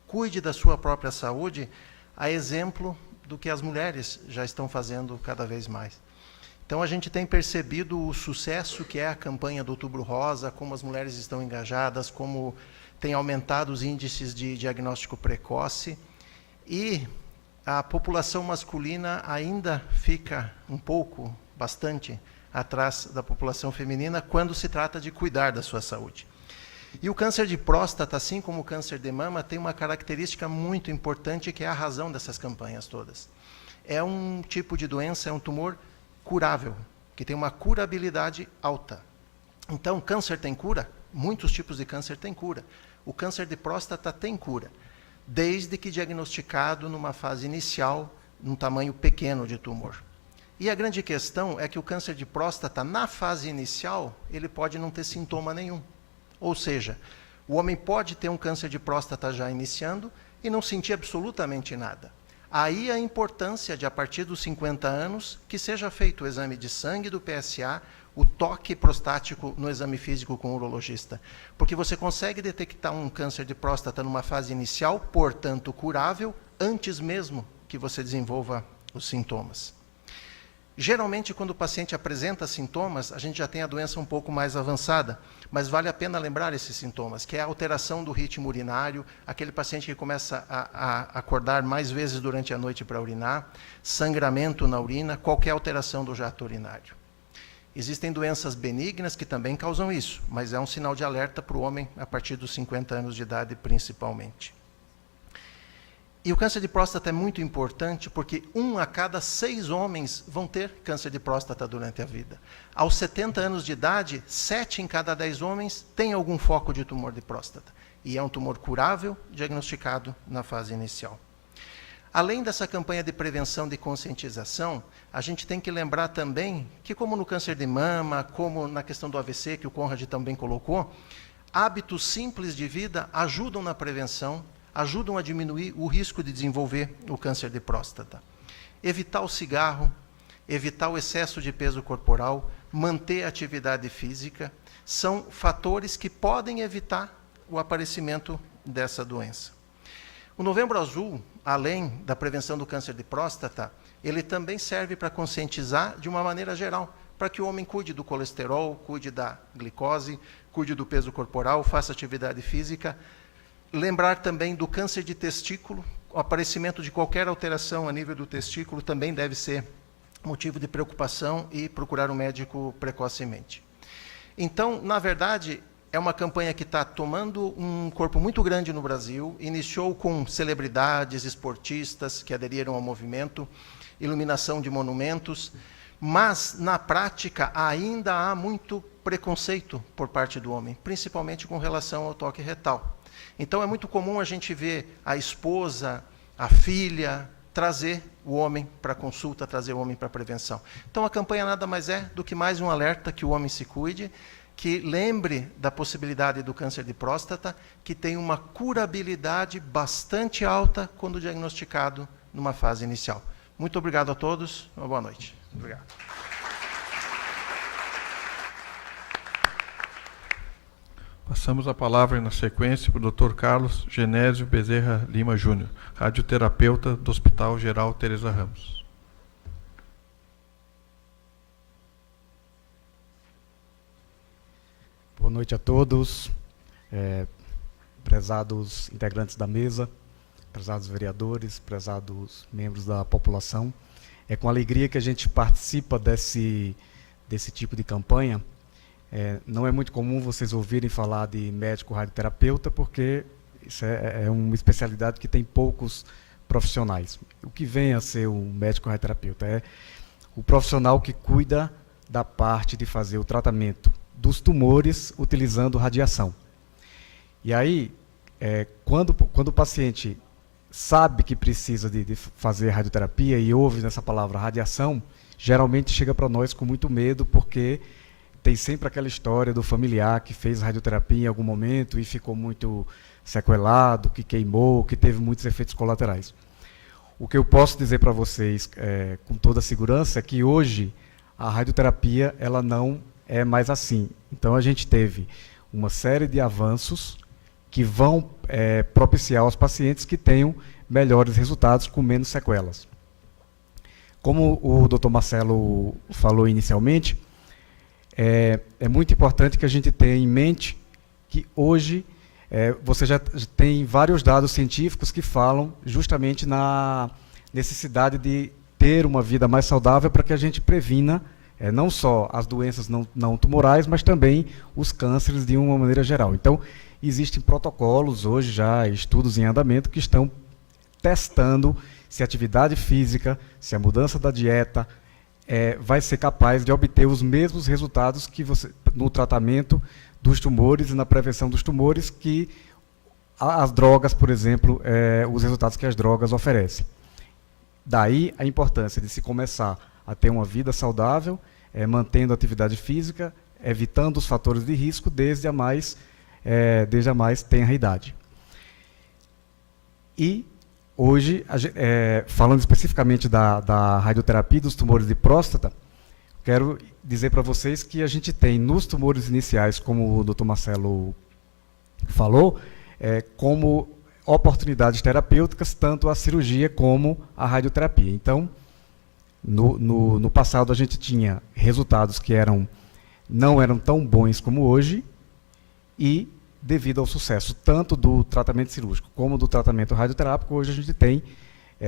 cuide da sua própria saúde, a exemplo do que as mulheres já estão fazendo cada vez mais. Então, a gente tem percebido o sucesso que é a campanha do Outubro Rosa, como as mulheres estão engajadas, como tem aumentado os índices de diagnóstico precoce, e a população masculina ainda fica bastante atrás da população feminina quando se trata de cuidar da sua saúde. E o câncer de próstata, assim como o câncer de mama, tem uma característica muito importante, que é a razão dessas campanhas todas. É um tipo de doença, é um tumor curável, que tem uma curabilidade alta. Então, câncer tem cura? Muitos tipos de câncer têm cura. O câncer de próstata tem cura, desde que diagnosticado numa fase inicial, num tamanho pequeno de tumor. E a grande questão é que o câncer de próstata, na fase inicial, ele pode não ter sintoma nenhum. Ou seja, o homem pode ter um câncer de próstata já iniciando e não sentir absolutamente nada. Aí a importância de, a partir dos 50 anos, que seja feito o exame de sangue do PSA, o toque prostático no exame físico com o urologista. Porque você consegue detectar um câncer de próstata numa fase inicial, portanto curável, antes mesmo que você desenvolva os sintomas. Geralmente, quando o paciente apresenta sintomas, a gente já tem a doença um pouco mais avançada, mas vale a pena lembrar esses sintomas, que é a alteração do ritmo urinário, aquele paciente que começa a acordar mais vezes durante a noite para urinar, sangramento na urina, qualquer alteração do jato urinário. Existem doenças benignas que também causam isso, mas é um sinal de alerta para o homem a partir dos 50 anos de idade, principalmente. E o câncer de próstata é muito importante porque 1 a cada 6 homens vão ter câncer de próstata durante a vida. Aos 70 anos de idade, 7 em cada 10 homens têm algum foco de tumor de próstata. E é um tumor curável, diagnosticado na fase inicial. Além dessa campanha de prevenção e conscientização, a gente tem que lembrar também que, como no câncer de mama, como na questão do AVC, que o Conrad também colocou, hábitos simples de vida ajudam na prevenção, ajudam a diminuir o risco de desenvolver o câncer de próstata. Evitar o cigarro, evitar o excesso de peso corporal, manter a atividade física, são fatores que podem evitar o aparecimento dessa doença. O Novembro Azul, além da prevenção do câncer de próstata, ele também serve para conscientizar de uma maneira geral, para que o homem cuide do colesterol, cuide da glicose, cuide do peso corporal, faça atividade física. Lembrar também do câncer de testículo, o aparecimento de qualquer alteração a nível do testículo também deve ser motivo de preocupação e procurar um médico precocemente. Então, na verdade, é uma campanha que está tomando um corpo muito grande no Brasil, iniciou com celebridades, esportistas que aderiram ao movimento, iluminação de monumentos, mas, na prática, ainda há muito preconceito por parte do homem, principalmente com relação ao toque retal. Então, é muito comum a gente ver a esposa, a filha, trazer o homem para consulta, trazer o homem para prevenção. Então, a campanha nada mais é do que mais um alerta que o homem se cuide, que lembre da possibilidade do câncer de próstata, que tem uma curabilidade bastante alta quando diagnosticado numa fase inicial. Muito obrigado a todos, uma boa noite. Obrigado. Passamos a palavra na sequência para o Dr. Carlos Genésio Bezerra Lima Júnior, radioterapeuta do Hospital Geral Teresa Ramos. Boa noite a todos, prezados integrantes da mesa, prezados vereadores, prezados membros da população. É com alegria que a gente participa desse tipo de campanha. Não é muito comum vocês ouvirem falar de médico radioterapeuta, porque isso é uma especialidade que tem poucos profissionais. O que vem a ser o médico radioterapeuta é o profissional que cuida da parte de fazer o tratamento dos tumores utilizando radiação. E aí, quando o paciente sabe que precisa de fazer radioterapia e ouve nessa palavra radiação, geralmente chega para nós com muito medo, porque tem sempre aquela história do familiar que fez radioterapia em algum momento e ficou muito sequelado, que queimou, que teve muitos efeitos colaterais. O que eu posso dizer para vocês com toda segurança é que hoje a radioterapia ela não é mais assim. Então a gente teve uma série de avanços que vão propiciar aos pacientes que tenham melhores resultados com menos sequelas. Como o Dr. Marcelo falou inicialmente, é muito importante que a gente tenha em mente que hoje você já tem vários dados científicos que falam justamente na necessidade de ter uma vida mais saudável para que a gente previna não só as doenças não tumorais, mas também os cânceres de uma maneira geral. Então, existem protocolos hoje já, estudos em andamento, que estão testando se a atividade física, se a mudança da dieta vai ser capaz de obter os mesmos resultados que você no tratamento dos tumores e na prevenção dos tumores que as drogas, por exemplo, os resultados que as drogas oferecem. Daí a importância de se começar a ter uma vida saudável, mantendo a atividade física, evitando os fatores de risco desde a mais tenra idade. E hoje, falando especificamente da radioterapia dos tumores de próstata, quero dizer para vocês que a gente tem nos tumores iniciais, como o Dr. Marcelo falou, como oportunidades terapêuticas, tanto a cirurgia como a radioterapia. Então, no passado a gente tinha resultados que não eram tão bons como hoje, e devido ao sucesso tanto do tratamento cirúrgico como do tratamento radioterápico, hoje a gente tem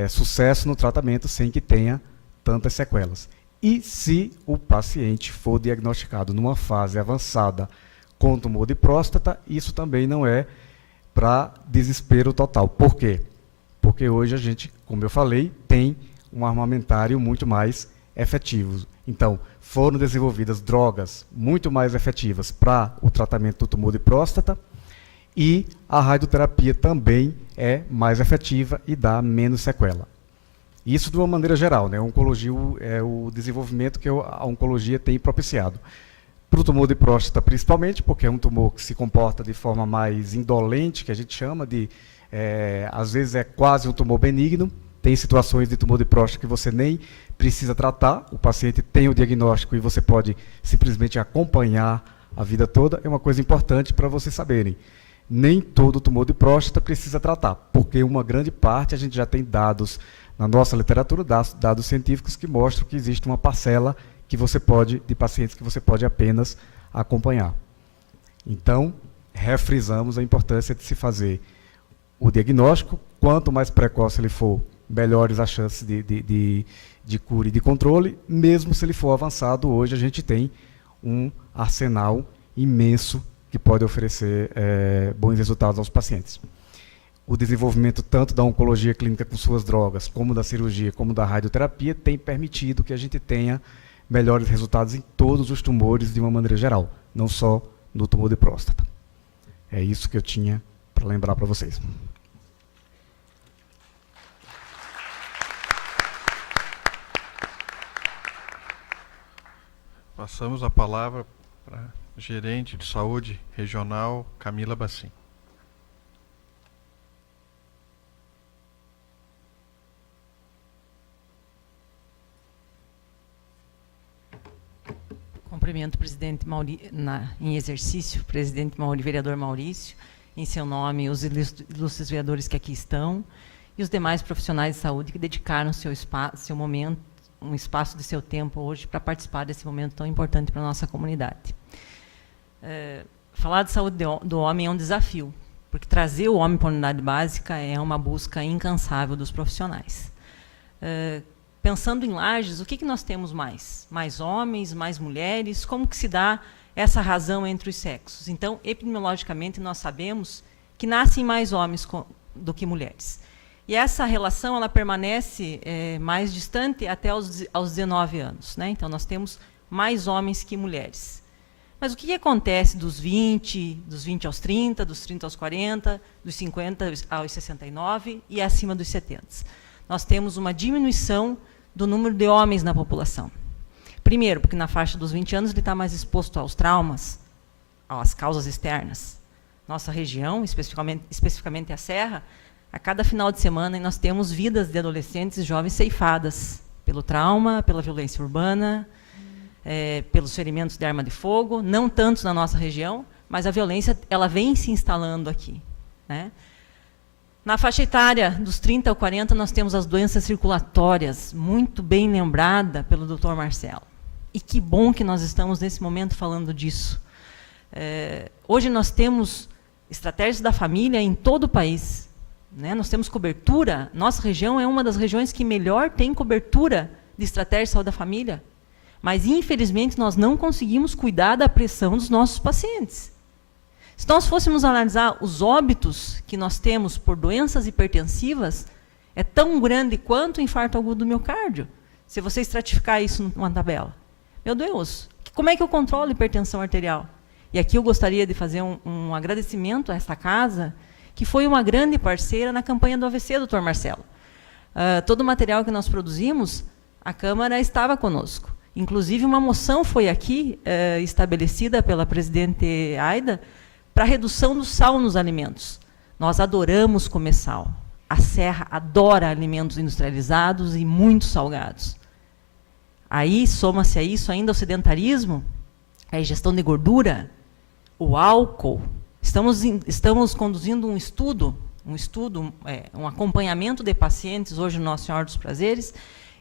sucesso no tratamento sem que tenha tantas sequelas. E se o paciente for diagnosticado numa fase avançada com tumor de próstata, isso também não é para desespero total. Por quê? Porque hoje a gente, como eu falei, tem um armamentário muito mais efetivo. Então, foram desenvolvidas drogas muito mais efetivas para o tratamento do tumor de próstata, e a radioterapia também é mais efetiva e dá menos sequela. Isso de uma maneira geral, né? A oncologia é o desenvolvimento que a oncologia tem propiciado. Para o tumor de próstata, principalmente, porque é um tumor que se comporta de forma mais indolente, que a gente chama de, às vezes é quase um tumor benigno. Tem situações de tumor de próstata que você nem precisa tratar, o paciente tem o diagnóstico e você pode simplesmente acompanhar a vida toda. É uma coisa importante para vocês saberem. Nem todo tumor de próstata precisa tratar, porque uma grande parte a gente já tem dados na nossa literatura, dados científicos que mostram que existe uma parcela de pacientes que você pode apenas acompanhar. Então, refrisamos a importância de se fazer o diagnóstico. Quanto mais precoce ele for, melhores as chances de cura e de controle. Mesmo se ele for avançado, hoje a gente tem um arsenal imenso que pode oferecer bons resultados aos pacientes. O desenvolvimento tanto da oncologia clínica com suas drogas, como da cirurgia, como da radioterapia, tem permitido que a gente tenha melhores resultados em todos os tumores de uma maneira geral, não só no tumor de próstata. É isso que eu tinha para lembrar para vocês. Passamos a palavra para a gerente de saúde regional, Camila Bassim. Cumprimento o presidente em exercício, presidente vereador Maurício, em seu nome, os ilustres vereadores que aqui estão, e os demais profissionais de saúde que dedicaram seu momento, um espaço de seu tempo hoje para participar desse momento tão importante para a nossa comunidade. Falar de saúde do homem é um desafio, porque trazer o homem para a unidade básica é uma busca incansável dos profissionais. Pensando em Lages, o que nós temos mais? Mais homens, mais mulheres? Como que se dá essa razão entre os sexos? Então, epidemiologicamente, nós sabemos que nascem mais homens do que mulheres. E essa relação ela permanece mais distante até aos 19 anos. Né? Então, nós temos mais homens que mulheres. Mas o que acontece dos 20 aos 30, dos 30 aos 40, dos 50 aos 69 e acima dos 70? Nós temos uma diminuição do número de homens na população. Primeiro, porque na faixa dos 20 anos ele está mais exposto aos traumas, às causas externas. Nossa região, especificamente a Serra, a cada final de semana nós temos vidas de adolescentes e jovens ceifadas pelo trauma, pela violência urbana, pelos ferimentos de arma de fogo, não tanto na nossa região, mas a violência ela vem se instalando aqui. Né? Na faixa etária dos 30 ao 40, nós temos as doenças circulatórias, muito bem lembrada pelo Dr. Marcelo. E que bom que nós estamos, nesse momento, falando disso. Hoje nós temos estratégias da família em todo o país. Né? Nós temos cobertura. Nossa região é uma das regiões que melhor tem cobertura de estratégia de saúde da família. Mas, infelizmente, nós não conseguimos cuidar da pressão dos nossos pacientes. Se nós fôssemos analisar os óbitos que nós temos por doenças hipertensivas, é tão grande quanto o infarto agudo do miocárdio, se você estratificar isso numa tabela. Meu Deus, como é que eu controlo a hipertensão arterial? E aqui eu gostaria de fazer um agradecimento a esta casa, que foi uma grande parceira na campanha do AVC, doutor Marcelo. Todo o material que nós produzimos, a Câmara estava conosco. Inclusive, uma moção foi aqui estabelecida pela presidente Aida, para a redução do sal nos alimentos. Nós adoramos comer sal. A Serra adora alimentos industrializados e muito salgados. Aí, soma-se a isso ainda o sedentarismo, a ingestão de gordura, o álcool. Estamos conduzindo um acompanhamento de pacientes, hoje no Nossa Senhora dos Prazeres.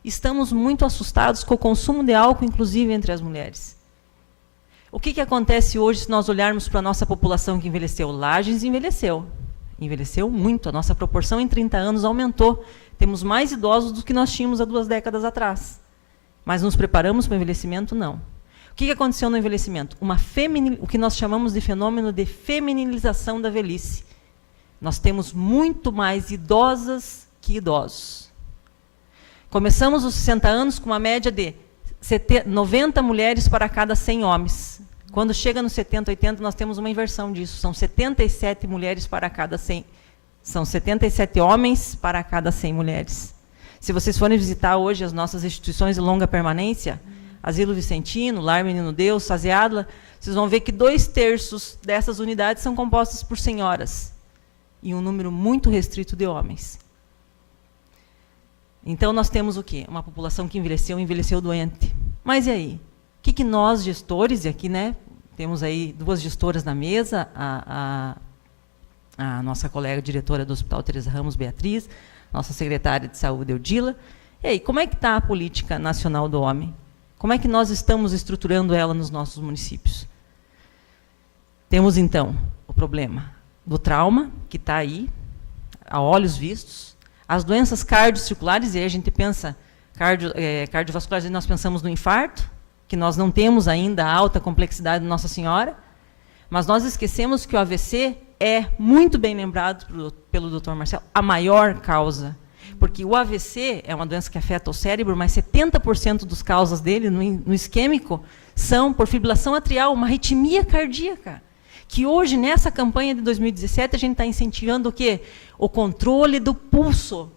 Estamos muito assustados com o consumo de álcool, inclusive entre as mulheres. O que acontece hoje se nós olharmos para a nossa população que envelheceu? Lages envelheceu. Envelheceu muito. A nossa proporção em 30 anos aumentou. Temos mais idosos do que nós tínhamos há 2 décadas atrás. Mas nos preparamos para o envelhecimento? Não. O que aconteceu no envelhecimento? O que nós chamamos de fenômeno de feminilização da velhice. Nós temos muito mais idosas que idosos. Começamos os 60 anos com uma média de 90 mulheres para cada 100 homens. Quando chega nos 70, 80, nós temos uma inversão disso. São 77 mulheres para cada 100. São 77 homens para cada 100 mulheres. Se vocês forem visitar hoje as nossas instituições de longa permanência, Asilo Vicentino, Lar Menino Deus, Sazeadla, vocês vão ver que 2/3 dessas unidades são compostas por senhoras. E um número muito restrito de homens. Então, nós temos o quê? Uma população que envelheceu doente. Mas e aí? O que nós, gestores, e aqui, né, temos aí 2 gestoras na mesa, a nossa colega diretora do Hospital Teresa Ramos, Beatriz, nossa secretária de Saúde, Eudila. E aí, como é que está a política nacional do homem? Como é que nós estamos estruturando ela nos nossos municípios? Temos, então, o problema do trauma, que está aí, a olhos vistos, as doenças cardiocirculares, e aí a gente pensa, cardiovasculares, nós pensamos no infarto, que nós não temos ainda a alta complexidade de Nossa Senhora, mas nós esquecemos que o AVC é, muito bem lembrado pelo Dr. Marcelo, a maior causa. Porque o AVC é uma doença que afeta o cérebro, mas 70% dos causas dele, no isquêmico, são por fibrilação atrial, uma arritmia cardíaca. Que hoje, nessa campanha de 2017, a gente está incentivando o quê? O controle do pulso.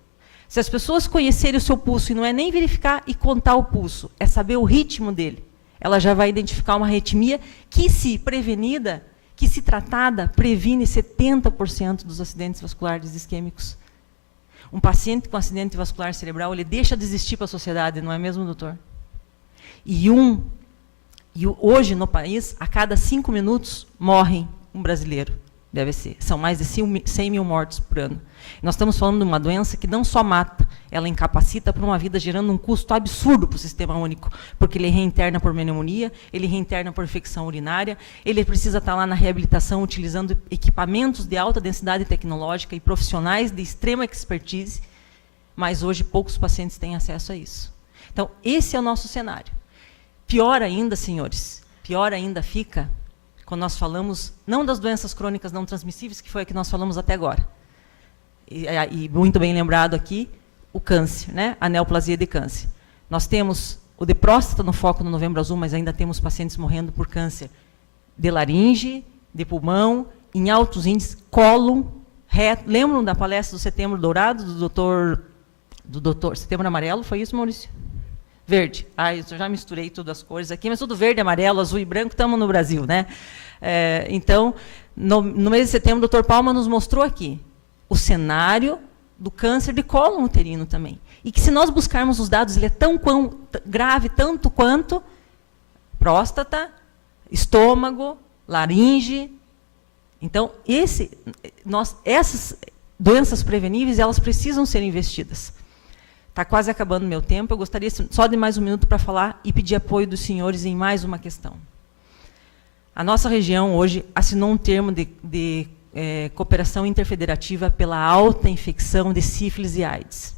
Se as pessoas conhecerem o seu pulso, e não é nem verificar e contar o pulso, é saber o ritmo dele, ela já vai identificar uma arritmia que, se prevenida, que, se tratada, previne 70% dos acidentes vasculares isquêmicos. Um paciente com acidente vascular cerebral, ele deixa de existir para a sociedade, não é mesmo, doutor? E hoje, no país, a cada 5 minutos, morre um brasileiro de AVC. São mais de 100 mil mortes por ano. Nós estamos falando de uma doença que não só mata, ela incapacita por uma vida, gerando um custo absurdo para o sistema único, porque ele reinterna por pneumonia, ele reinterna por infecção urinária, ele precisa estar lá na reabilitação utilizando equipamentos de alta densidade tecnológica e profissionais de extrema expertise, mas hoje poucos pacientes têm acesso a isso. Então, esse é o nosso cenário. Pior ainda, senhores, pior ainda fica quando nós falamos, não das doenças crônicas não transmissíveis, que foi a que nós falamos até agora. E muito bem lembrado aqui, o câncer, né? A neoplasia de câncer. Nós temos o de próstata no foco no Novembro Azul, mas ainda temos pacientes morrendo por câncer de laringe, de pulmão, em altos índices, cólon, reto. Lembram da palestra do Setembro Dourado, do doutor Setembro Amarelo? Foi isso, Maurício? Verde. Eu já misturei todas as cores aqui, mas tudo verde, amarelo, azul e branco, estamos no Brasil, né? Então, no mês de setembro, o Dr. Palma nos mostrou aqui o cenário do câncer de cólon uterino também. E que, se nós buscarmos os dados, ele é tão grave, tanto quanto próstata, estômago, laringe. Então, doenças preveníveis, elas precisam ser investidas. Está quase acabando o meu tempo, eu gostaria só de mais um minuto para falar e pedir apoio dos senhores em mais uma questão. A nossa região hoje assinou um termo de cooperação interfederativa pela alta infecção de sífilis e AIDS.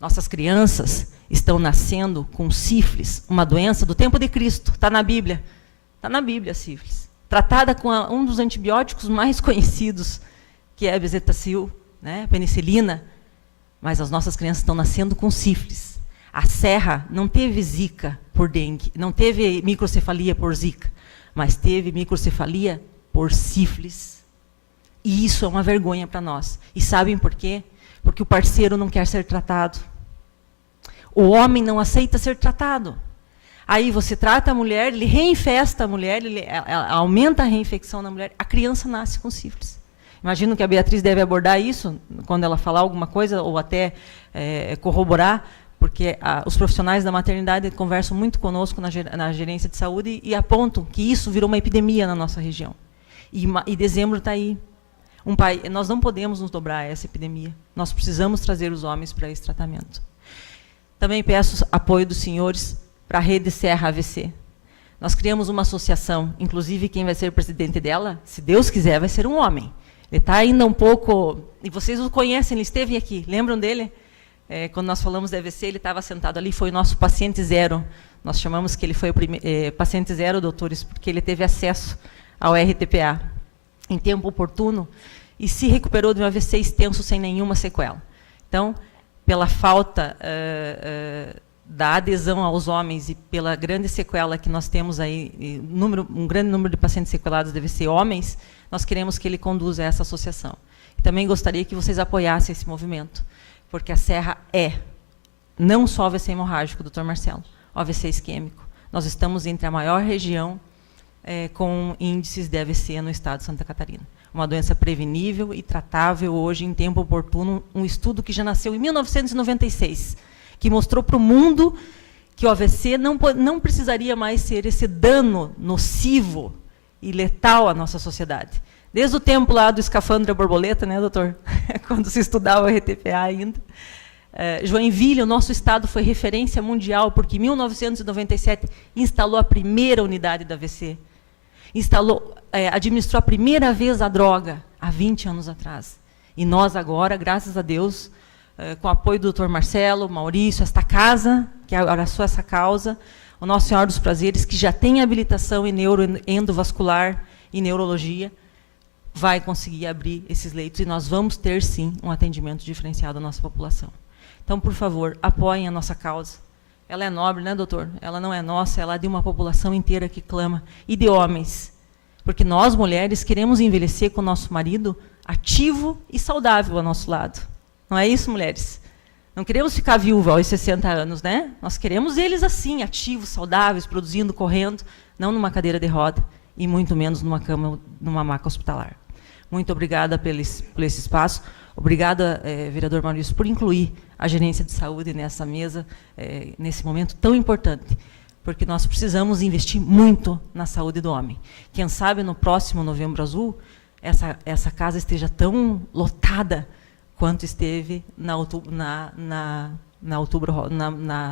Nossas crianças estão nascendo com sífilis, uma doença do tempo de Cristo, está na Bíblia. Está na Bíblia a sífilis. Tratada com um dos antibióticos mais conhecidos, que é a bezetacil, né, penicilina, mas as nossas crianças estão nascendo com sífilis. A Serra não teve zika por dengue, não teve microcefalia por zika, mas teve microcefalia por sífilis. E isso é uma vergonha para nós. E sabem por quê? Porque o parceiro não quer ser tratado. O homem não aceita ser tratado. Aí você trata a mulher, ele reinfesta a mulher, ele aumenta a reinfecção na mulher, a criança nasce com sífilis. Imagino que a Beatriz deve abordar isso, quando ela falar alguma coisa, ou até corroborar, porque os profissionais da maternidade conversam muito conosco na gerência de saúde e apontam que isso virou uma epidemia na nossa região. E dezembro está aí. Nós não podemos nos dobrar a essa epidemia. Nós precisamos trazer os homens para esse tratamento. Também peço apoio dos senhores para a Rede Serra AVC. Nós criamos uma associação, inclusive quem vai ser presidente dela, se Deus quiser, vai ser um homem. Ele está ainda um pouco... E vocês o conhecem, ele esteve aqui. Lembram dele? Quando nós falamos da AVC, ele estava sentado ali, foi o nosso paciente zero. Nós chamamos que ele foi o paciente zero, doutores, porque ele teve acesso ao RTPA em tempo oportuno e se recuperou de um AVC extenso sem nenhuma sequela. Então, pela falta da adesão aos homens e pela grande sequela que nós temos aí, um grande número de pacientes sequelados deve ser homens, nós queremos que ele conduza essa associação. E também gostaria que vocês apoiassem esse movimento, porque a Serra não só o AVC hemorrágico, doutor Marcelo, o AVC isquêmico. Nós estamos entre a maior região com índices de AVC no estado de Santa Catarina. Uma doença prevenível e tratável hoje em tempo oportuno, um estudo que já nasceu em 1996, que mostrou para o mundo que o AVC não precisaria mais ser esse dano nocivo e letal à nossa sociedade. Desde o tempo lá do escafandro da borboleta, né, doutor? Quando se estudava o RTPA ainda. Joinville, o nosso estado, foi referência mundial, porque em 1997 instalou a primeira unidade da AVC. Administrou a primeira vez a droga, há 20 anos atrás. E nós agora, graças a Deus, com o apoio do doutor Marcelo, Maurício, esta casa, que abraçou essa causa, o Nosso Senhor dos Prazeres, que já tem habilitação em endovascular e neurologia, vai conseguir abrir esses leitos e nós vamos ter, sim, um atendimento diferenciado à nossa população. Então, por favor, apoiem a nossa causa. Ela é nobre, né, doutor? Ela não é nossa, ela é de uma população inteira que clama, e de homens. Porque nós, mulheres, queremos envelhecer com o nosso marido ativo e saudável ao nosso lado. Não é isso, mulheres? Não queremos ficar viúva aos 60 anos, né? Nós queremos eles assim, ativos, saudáveis, produzindo, correndo, não numa cadeira de roda e muito menos numa cama, numa maca hospitalar. Muito obrigada por esse espaço. Obrigada, vereador Maurício, por incluir a gerência de saúde nessa mesa, nesse momento tão importante, porque nós precisamos investir muito na saúde do homem. Quem sabe no próximo Novembro Azul, essa casa esteja tão lotada quanto esteve na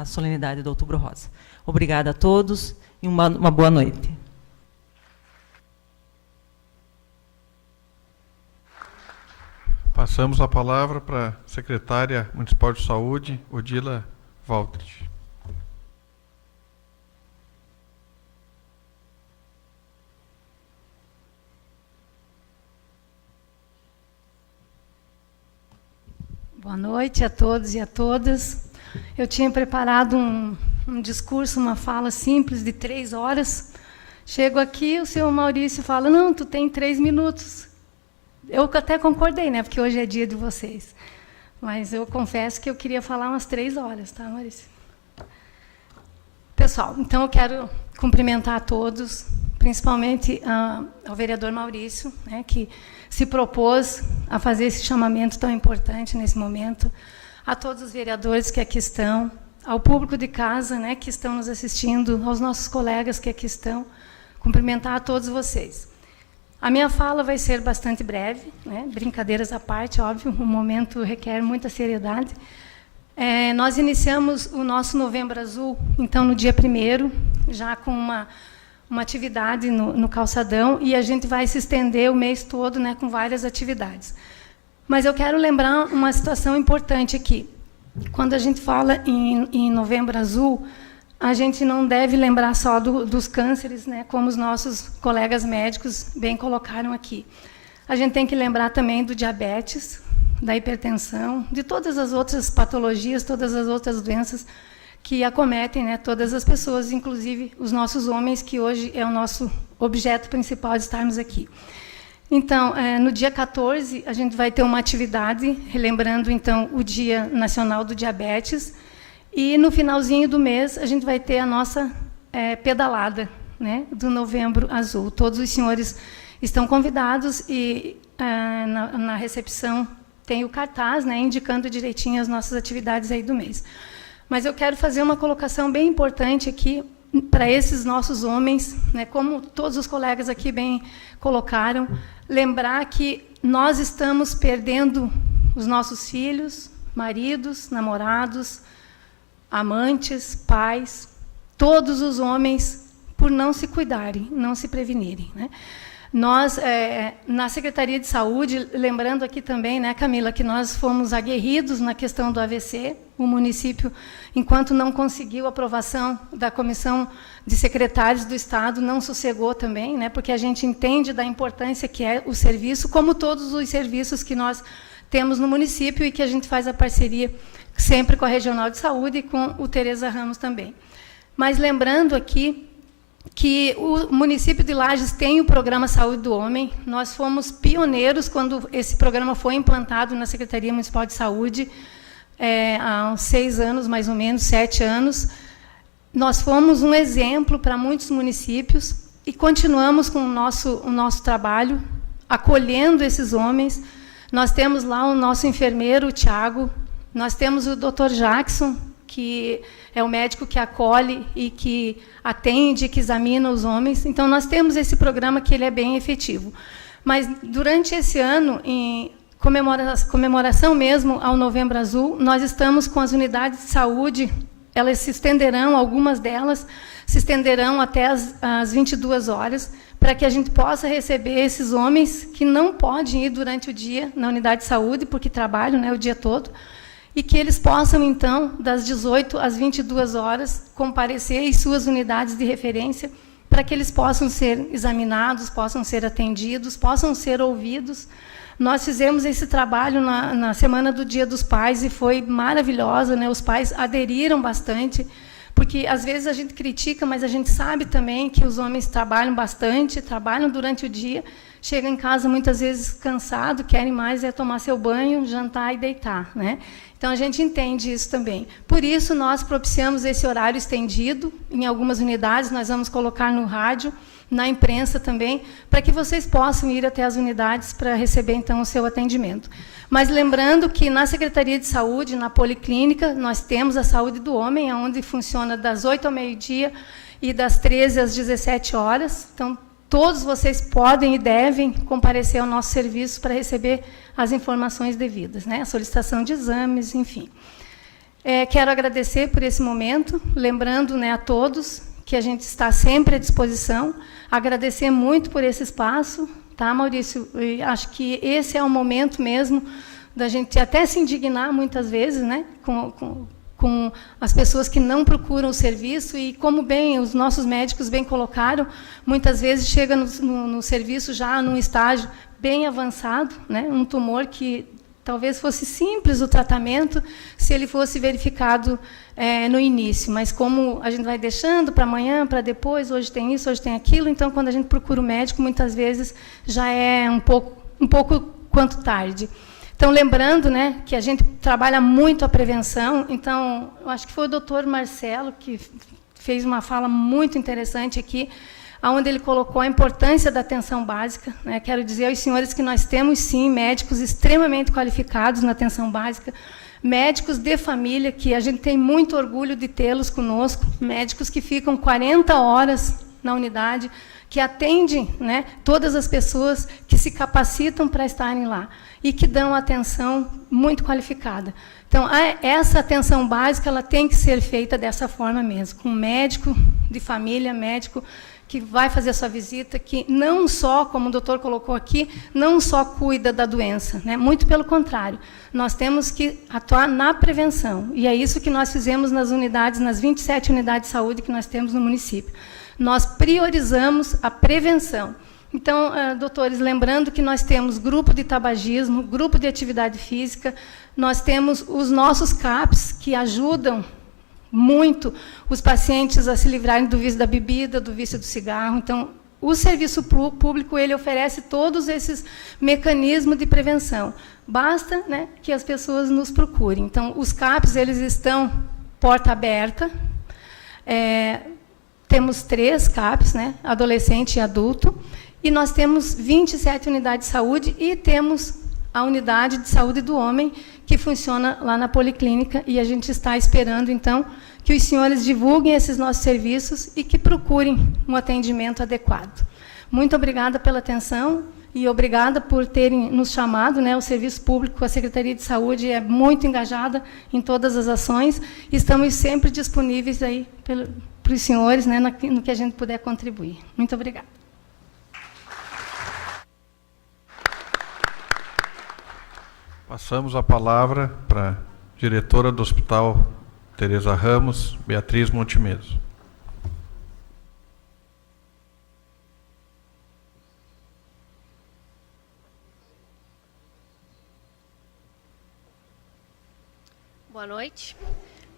solenidade do Outubro Rosa. Obrigada a todos e uma boa noite. Passamos a palavra para a secretária municipal de saúde, Odila Valtrich. Boa noite a todos e a todas. Eu tinha preparado um discurso, uma fala simples de 3 horas. Chego aqui, o senhor Maurício fala, não, tu tem 3 minutos. Eu até concordei, né, porque hoje é dia de vocês. Mas eu confesso que eu queria falar umas 3 horas, tá, Maurício? Pessoal, então eu quero cumprimentar a todos, principalmente ao vereador Maurício, né, que se propôs a fazer esse chamamento tão importante nesse momento, a todos os vereadores que aqui estão, ao público de casa, né, que estão nos assistindo, aos nossos colegas que aqui estão, cumprimentar a todos vocês. A minha fala vai ser bastante breve, né? Brincadeiras à parte, óbvio, o momento requer muita seriedade. Nós iniciamos o nosso Novembro Azul, então, no dia 1º, já com uma atividade no calçadão, e a gente vai se estender o mês todo, né, com várias atividades. Mas eu quero lembrar uma situação importante aqui. Quando a gente fala em Novembro Azul, a gente não deve lembrar só dos cânceres, né, como os nossos colegas médicos bem colocaram aqui. A gente tem que lembrar também do diabetes, da hipertensão, de todas as outras patologias, todas as outras doenças que acometem, né, todas as pessoas, inclusive os nossos homens, que hoje é o nosso objeto principal de estarmos aqui. Então, no dia 14, a gente vai ter uma atividade, relembrando, então, o Dia Nacional do Diabetes, e, no finalzinho do mês, a gente vai ter a nossa pedalada, né, do Novembro Azul. Todos os senhores estão convidados e, na recepção, tem o cartaz, né, indicando direitinho as nossas atividades aí do mês. Mas eu quero fazer uma colocação bem importante aqui para esses nossos homens, né, como todos os colegas aqui bem colocaram, lembrar que nós estamos perdendo os nossos filhos, maridos, namorados, amantes, pais, todos os homens, por não se cuidarem, não se prevenirem, né? Nós, na Secretaria de Saúde, lembrando aqui também, né, Camila, que nós fomos aguerridos na questão do AVC, o município, enquanto não conseguiu a aprovação da Comissão de Secretários do Estado, não sossegou também, né, porque a gente entende da importância que é o serviço, como todos os serviços que nós temos no município e que a gente faz a parceria sempre com a Regional de Saúde e com o Tereza Ramos também. Mas lembrando aqui que o município de Lages tem o programa Saúde do Homem. Nós fomos pioneiros quando esse programa foi implantado na Secretaria Municipal de Saúde, há uns 6 anos, mais ou menos, 7 anos. Nós fomos um exemplo para muitos municípios e continuamos com o nosso trabalho, acolhendo esses homens. Nós temos lá o nosso enfermeiro, o Tiago, nós temos o Dr. Jackson, que é o médico que acolhe e que atende, que examina os homens. Então, nós temos esse programa que ele é bem efetivo. Mas, durante esse ano, em comemoração mesmo ao Novembro Azul, nós estamos com as unidades de saúde, elas se estenderão, algumas delas se estenderão até as 22 horas, para que a gente possa receber esses homens que não podem ir durante o dia na unidade de saúde, porque trabalham, né, o dia todo, e que eles possam, então, das 18 às 22 horas, comparecer em suas unidades de referência, para que eles possam ser examinados, possam ser atendidos, possam ser ouvidos. Nós fizemos esse trabalho na Semana do Dia dos Pais e foi maravilhosa, né? Os pais aderiram bastante, porque, às vezes, a gente critica, mas a gente sabe também que os homens trabalham bastante, trabalham durante o dia, chegam em casa, muitas vezes, cansados, querem mais tomar seu banho, jantar e deitar, né? Então, a gente entende isso também. Por isso, nós propiciamos esse horário estendido. Em algumas unidades, nós vamos colocar no rádio, na imprensa também, para que vocês possam ir até as unidades para receber, então, o seu atendimento. Mas lembrando que, na Secretaria de Saúde, na Policlínica, nós temos a Saúde do Homem, onde funciona das 8 ao meio-dia e das 13 às 17 horas. Então, todos vocês podem e devem comparecer ao nosso serviço para receber as informações devidas, né? A solicitação de exames, enfim. Quero agradecer por esse momento, lembrando, né, a todos que a gente está sempre à disposição, agradecer muito por esse espaço, tá, Maurício? E acho que esse é o momento mesmo da gente até se indignar, muitas vezes, né, com as pessoas que não procuram o serviço e, como bem os nossos médicos bem colocaram, muitas vezes chega no serviço já num estágio bem avançado, né, um tumor que talvez fosse simples o tratamento se ele fosse verificado no início, mas como a gente vai deixando para amanhã, para depois, hoje tem isso, hoje tem aquilo, então, quando a gente procura o médico, muitas vezes já é um pouco quanto tarde. Então, lembrando, né, que a gente trabalha muito a prevenção, então, eu acho que foi o doutor Marcelo que fez uma fala muito interessante aqui, onde ele colocou a importância da atenção básica, né? Quero dizer aos senhores que nós temos, sim, médicos extremamente qualificados na atenção básica, médicos de família, que a gente tem muito orgulho de tê-los conosco, médicos que ficam 40 horas na unidade, que atende, né, todas as pessoas que se capacitam para estarem lá e que dão atenção muito qualificada. Então, essa atenção básica ela tem que ser feita dessa forma mesmo, com um médico de família, médico que vai fazer a sua visita, que não só, como o doutor colocou aqui, não só cuida da doença, né? Muito pelo contrário, nós temos que atuar na prevenção, e é isso que nós fizemos nas unidades, nas 27 unidades de saúde que nós temos no município. Nós priorizamos a prevenção. Então, doutores, lembrando que nós temos grupo de tabagismo, grupo de atividade física, nós temos os nossos CAPs, que ajudam muito os pacientes a se livrarem do vício da bebida, do vício do cigarro. Então, o serviço público ele oferece todos esses mecanismos de prevenção. Basta, né, que as pessoas nos procurem. Então, os CAPs eles estão porta aberta. Temos 3 CAPs, né, adolescente e adulto, e nós temos 27 unidades de saúde e temos a unidade de saúde do homem, que funciona lá na Policlínica, e a gente está esperando, então, que os senhores divulguem esses nossos serviços e que procurem um atendimento adequado. Muito obrigada pela atenção e obrigada por terem nos chamado, né, o Serviço Público, a Secretaria de Saúde é muito engajada em todas as ações, e estamos sempre disponíveis aí para os senhores, né, no que a gente puder contribuir. Muito obrigada. Passamos a palavra para a diretora do Hospital Teresa Ramos, Beatriz Montemeso. Boa noite.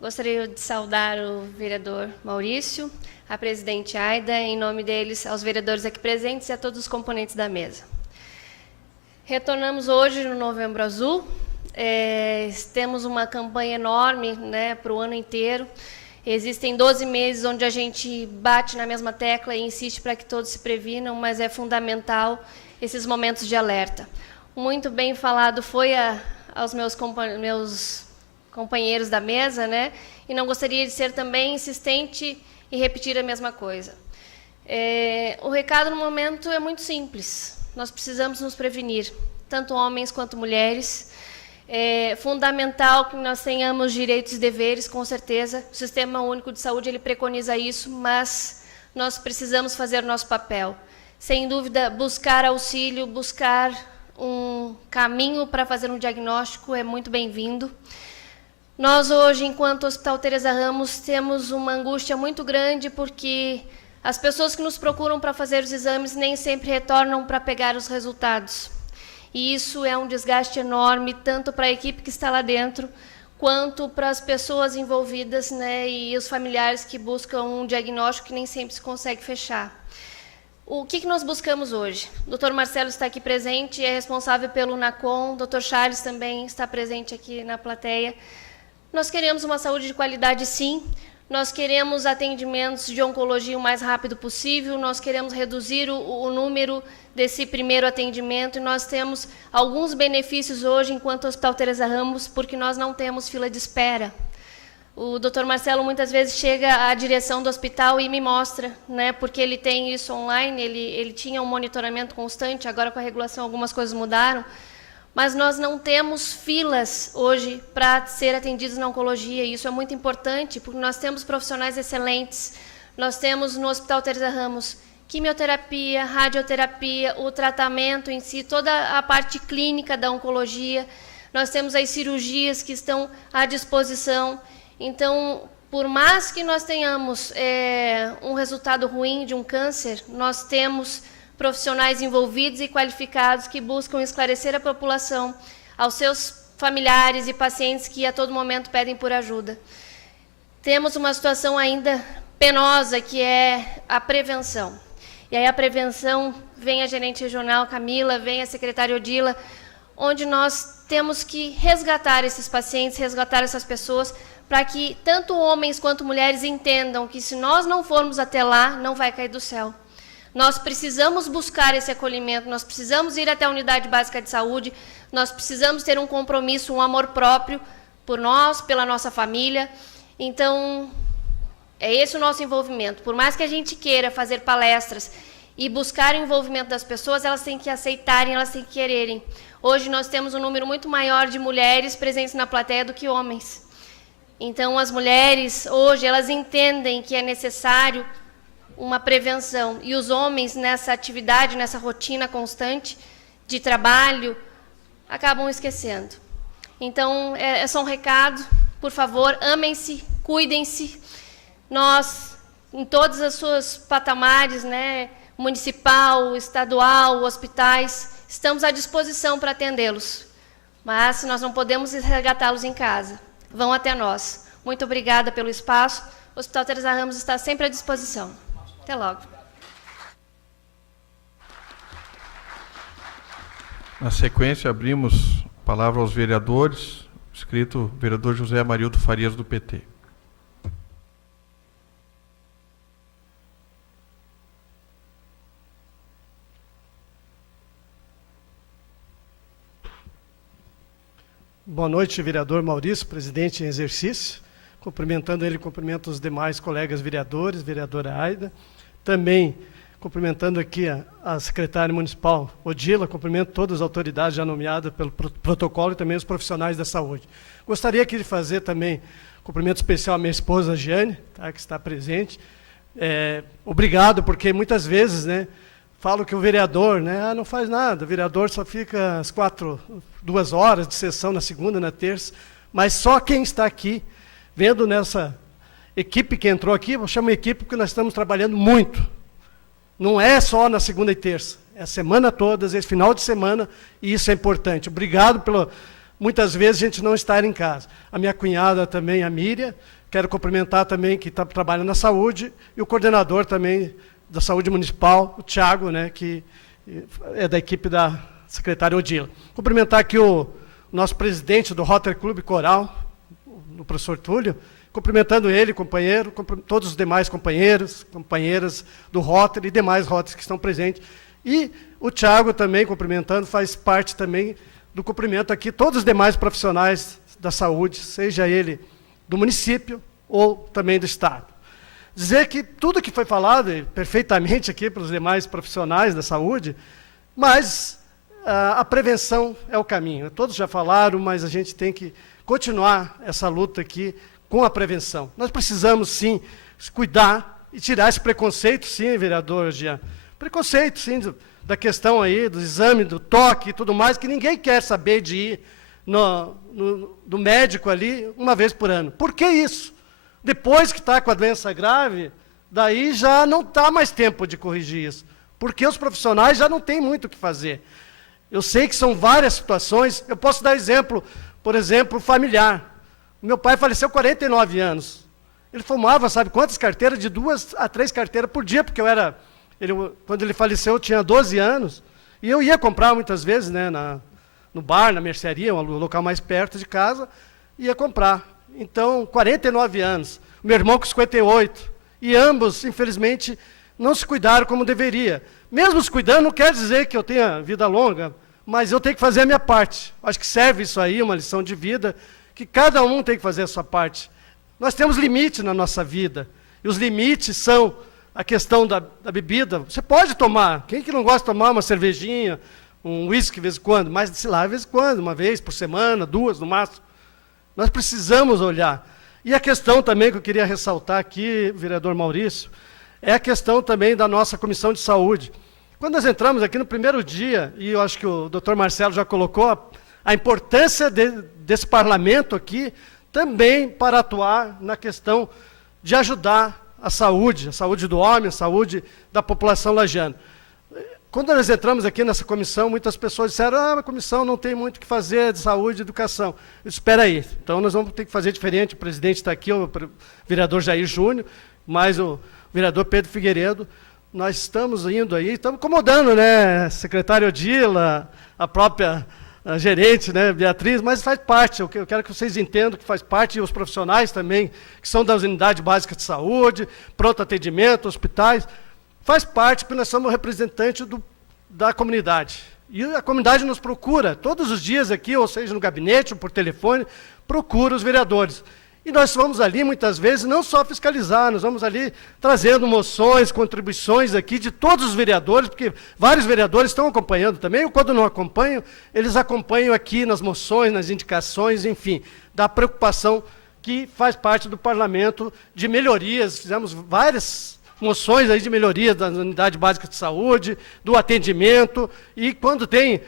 Gostaria de saudar o vereador Maurício, a presidente Aida, em nome deles, aos vereadores aqui presentes e a todos os componentes da mesa. Retornamos hoje no Novembro Azul. Temos uma campanha enorme, né, para o ano inteiro. Existem 12 meses onde a gente bate na mesma tecla e insiste para que todos se previnam, mas é fundamental esses momentos de alerta. Muito bem falado foi aos meus companheiros da mesa, né? E não gostaria de ser também insistente e repetir a mesma coisa. O recado no momento é muito simples. Nós precisamos nos prevenir, tanto homens quanto mulheres. É fundamental que nós tenhamos direitos e deveres, com certeza. O Sistema Único de Saúde ele preconiza isso, mas nós precisamos fazer o nosso papel. Sem dúvida, buscar auxílio, buscar um caminho para fazer um diagnóstico é muito bem-vindo. Nós hoje, enquanto Hospital Teresa Ramos, temos uma angústia muito grande porque as pessoas que nos procuram para fazer os exames nem sempre retornam para pegar os resultados. E isso é um desgaste enorme, tanto para a equipe que está lá dentro, quanto para as pessoas envolvidas, né, e os familiares que buscam um diagnóstico que nem sempre se consegue fechar. O que nós buscamos hoje? O Dr. Marcelo está aqui presente, é responsável pelo NACOM, o Dr. Charles também está presente aqui na plateia. Nós queremos uma saúde de qualidade, sim. Nós queremos atendimentos de oncologia o mais rápido possível, nós queremos reduzir o número desse primeiro atendimento, e nós temos alguns benefícios hoje, enquanto Hospital Teresa Ramos, porque nós não temos fila de espera. O Dr. Marcelo muitas vezes chega à direção do hospital e me mostra, né, porque ele tem isso online, ele tinha um monitoramento constante, agora com a regulação algumas coisas mudaram, mas nós não temos filas hoje para ser atendidos na oncologia, e isso é muito importante, porque nós temos profissionais excelentes, nós temos no Hospital Teresa Ramos quimioterapia, radioterapia, o tratamento em si, toda a parte clínica da oncologia, nós temos as cirurgias que estão à disposição. Então, por mais que nós tenhamos um resultado ruim de um câncer, nós temos profissionais envolvidos e qualificados que buscam esclarecer a população, aos seus familiares e pacientes que a todo momento pedem por ajuda. Temos uma situação ainda penosa, que é a prevenção. E aí a prevenção, vem a gerente regional Camila, vem a secretária Odila, onde nós temos que resgatar esses pacientes, resgatar essas pessoas, para que tanto homens quanto mulheres entendam que se nós não formos até lá, não vai cair do céu. Nós precisamos buscar esse acolhimento, nós precisamos ir até a unidade básica de saúde, nós precisamos ter um compromisso, um amor próprio por nós, pela nossa família. Então, É esse o nosso envolvimento. Por mais que a gente queira fazer palestras e buscar o envolvimento das pessoas, elas têm que aceitarem, elas têm que quererem. Hoje nós temos um número muito maior de mulheres presentes na plateia do que homens. Então, as mulheres, hoje, elas entendem que é necessário uma prevenção. E os homens, nessa atividade, nessa rotina constante de trabalho, acabam esquecendo. Então, é só um recado, por favor, amem-se, cuidem-se. Nós, em todas as suas patamares, né, municipal, estadual, hospitais, estamos à disposição para atendê-los. Mas nós não podemos resgatá-los em casa. Vão até nós. Muito obrigada pelo espaço. O Hospital Teresa Ramos está sempre à disposição. Até logo. Na sequência, abrimos a palavra aos vereadores. Escrito, vereador José Amarildo Farias, do PT. Boa noite, vereador Maurício, presidente em exercício. Cumprimentando ele, cumprimento os demais colegas vereadores, vereadora Aida. Também cumprimentando aqui a secretária municipal, Odila, cumprimento todas as autoridades já nomeadas pelo protocolo e também os profissionais da saúde. Gostaria aqui de fazer também cumprimento especial à minha esposa, Giane, tá, que está presente. Obrigado, porque muitas vezes, né, falo que o vereador, né, não faz nada, o vereador só fica às 2 horas de sessão na segunda, na terça, mas só quem está aqui, vendo nessa equipe que entrou aqui, eu chamo equipe porque nós estamos trabalhando muito. Não é só na segunda e terça, é a semana toda, esse final de semana, e isso é importante. Obrigado pelo, muitas vezes, a gente não estar em casa. A minha cunhada também, a Miriam, quero cumprimentar também, que está trabalhando na saúde, e o coordenador também da saúde municipal, o Thiago, né, que é da equipe da secretária Odila. Cumprimentar aqui o nosso presidente do Rotary Clube Coral, o professor Túlio, cumprimentando ele, companheiro, todos os demais companheiros, companheiras do Rotary e demais Rotarys que estão presentes. E o Thiago também, cumprimentando, faz parte também do cumprimento aqui, todos os demais profissionais da saúde, seja ele do município ou também do Estado. Dizer que tudo que foi falado, perfeitamente aqui pelos demais profissionais da saúde, mas a prevenção é o caminho. Todos já falaram, mas a gente tem que continuar essa luta aqui com a prevenção. Nós precisamos, sim, cuidar e tirar esse preconceito, sim, vereador Jean. Preconceito, sim, da questão aí, do exame, do toque e tudo mais, que ninguém quer saber de ir do médico ali uma vez por ano. Por que isso? Depois que está com a doença grave, daí já não está mais tempo de corrigir isso. Porque os profissionais já não têm muito o que fazer. Eu sei que são várias situações. Eu posso dar exemplo, por exemplo, familiar. Meu pai faleceu com 49 anos. Ele fumava, sabe quantas carteiras? De 2 a 3 carteiras por dia, porque quando ele faleceu, eu tinha 12 anos. E eu ia comprar muitas vezes, né, no bar, na mercearia, um local mais perto de casa, ia comprar. Então, 49 anos. Meu irmão com 58. E ambos, infelizmente, não se cuidaram como deveria. Mesmo se cuidando, não quer dizer que eu tenha vida longa, mas eu tenho que fazer a minha parte. Acho que serve isso aí, uma lição de vida, que cada um tem que fazer a sua parte. Nós temos limite na nossa vida, e os limites são a questão da bebida. Você pode tomar, quem que não gosta de tomar uma cervejinha, um uísque de vez em quando, mas sei lá, de vez em quando, uma vez por semana, 2 no máximo. Nós precisamos olhar. E a questão também que eu queria ressaltar aqui, vereador Maurício, é a questão também da nossa Comissão de Saúde. Quando nós entramos aqui no primeiro dia, e eu acho que o doutor Marcelo já colocou a importância desse parlamento aqui, também para atuar na questão de ajudar a saúde do homem, a saúde da população lagiana. Quando nós entramos aqui nessa comissão, muitas pessoas disseram, a comissão não tem muito o que fazer de saúde e educação. Espera aí, então nós vamos ter que fazer diferente, o presidente está aqui, o vereador Jair Júnior, mais o vereador Pedro Figueiredo, nós estamos indo aí, estamos incomodando, né, secretária Odila, a própria gerente, né, Beatriz, mas faz parte, eu quero que vocês entendam que faz parte, e os profissionais também, que são das unidades básicas de saúde, pronto atendimento, hospitais, faz parte, porque nós somos representantes da comunidade. E a comunidade nos procura, todos os dias aqui, ou seja, no gabinete, ou por telefone, procura os vereadores. E nós vamos ali, muitas vezes, não só fiscalizar, nós vamos ali trazendo moções, contribuições aqui de todos os vereadores, porque vários vereadores estão acompanhando também, ou quando não acompanham, eles acompanham aqui nas moções, nas indicações, enfim, da preocupação que faz parte do parlamento de melhorias. Fizemos várias moções aí de melhorias da unidade básica de saúde, do atendimento, e quando tem...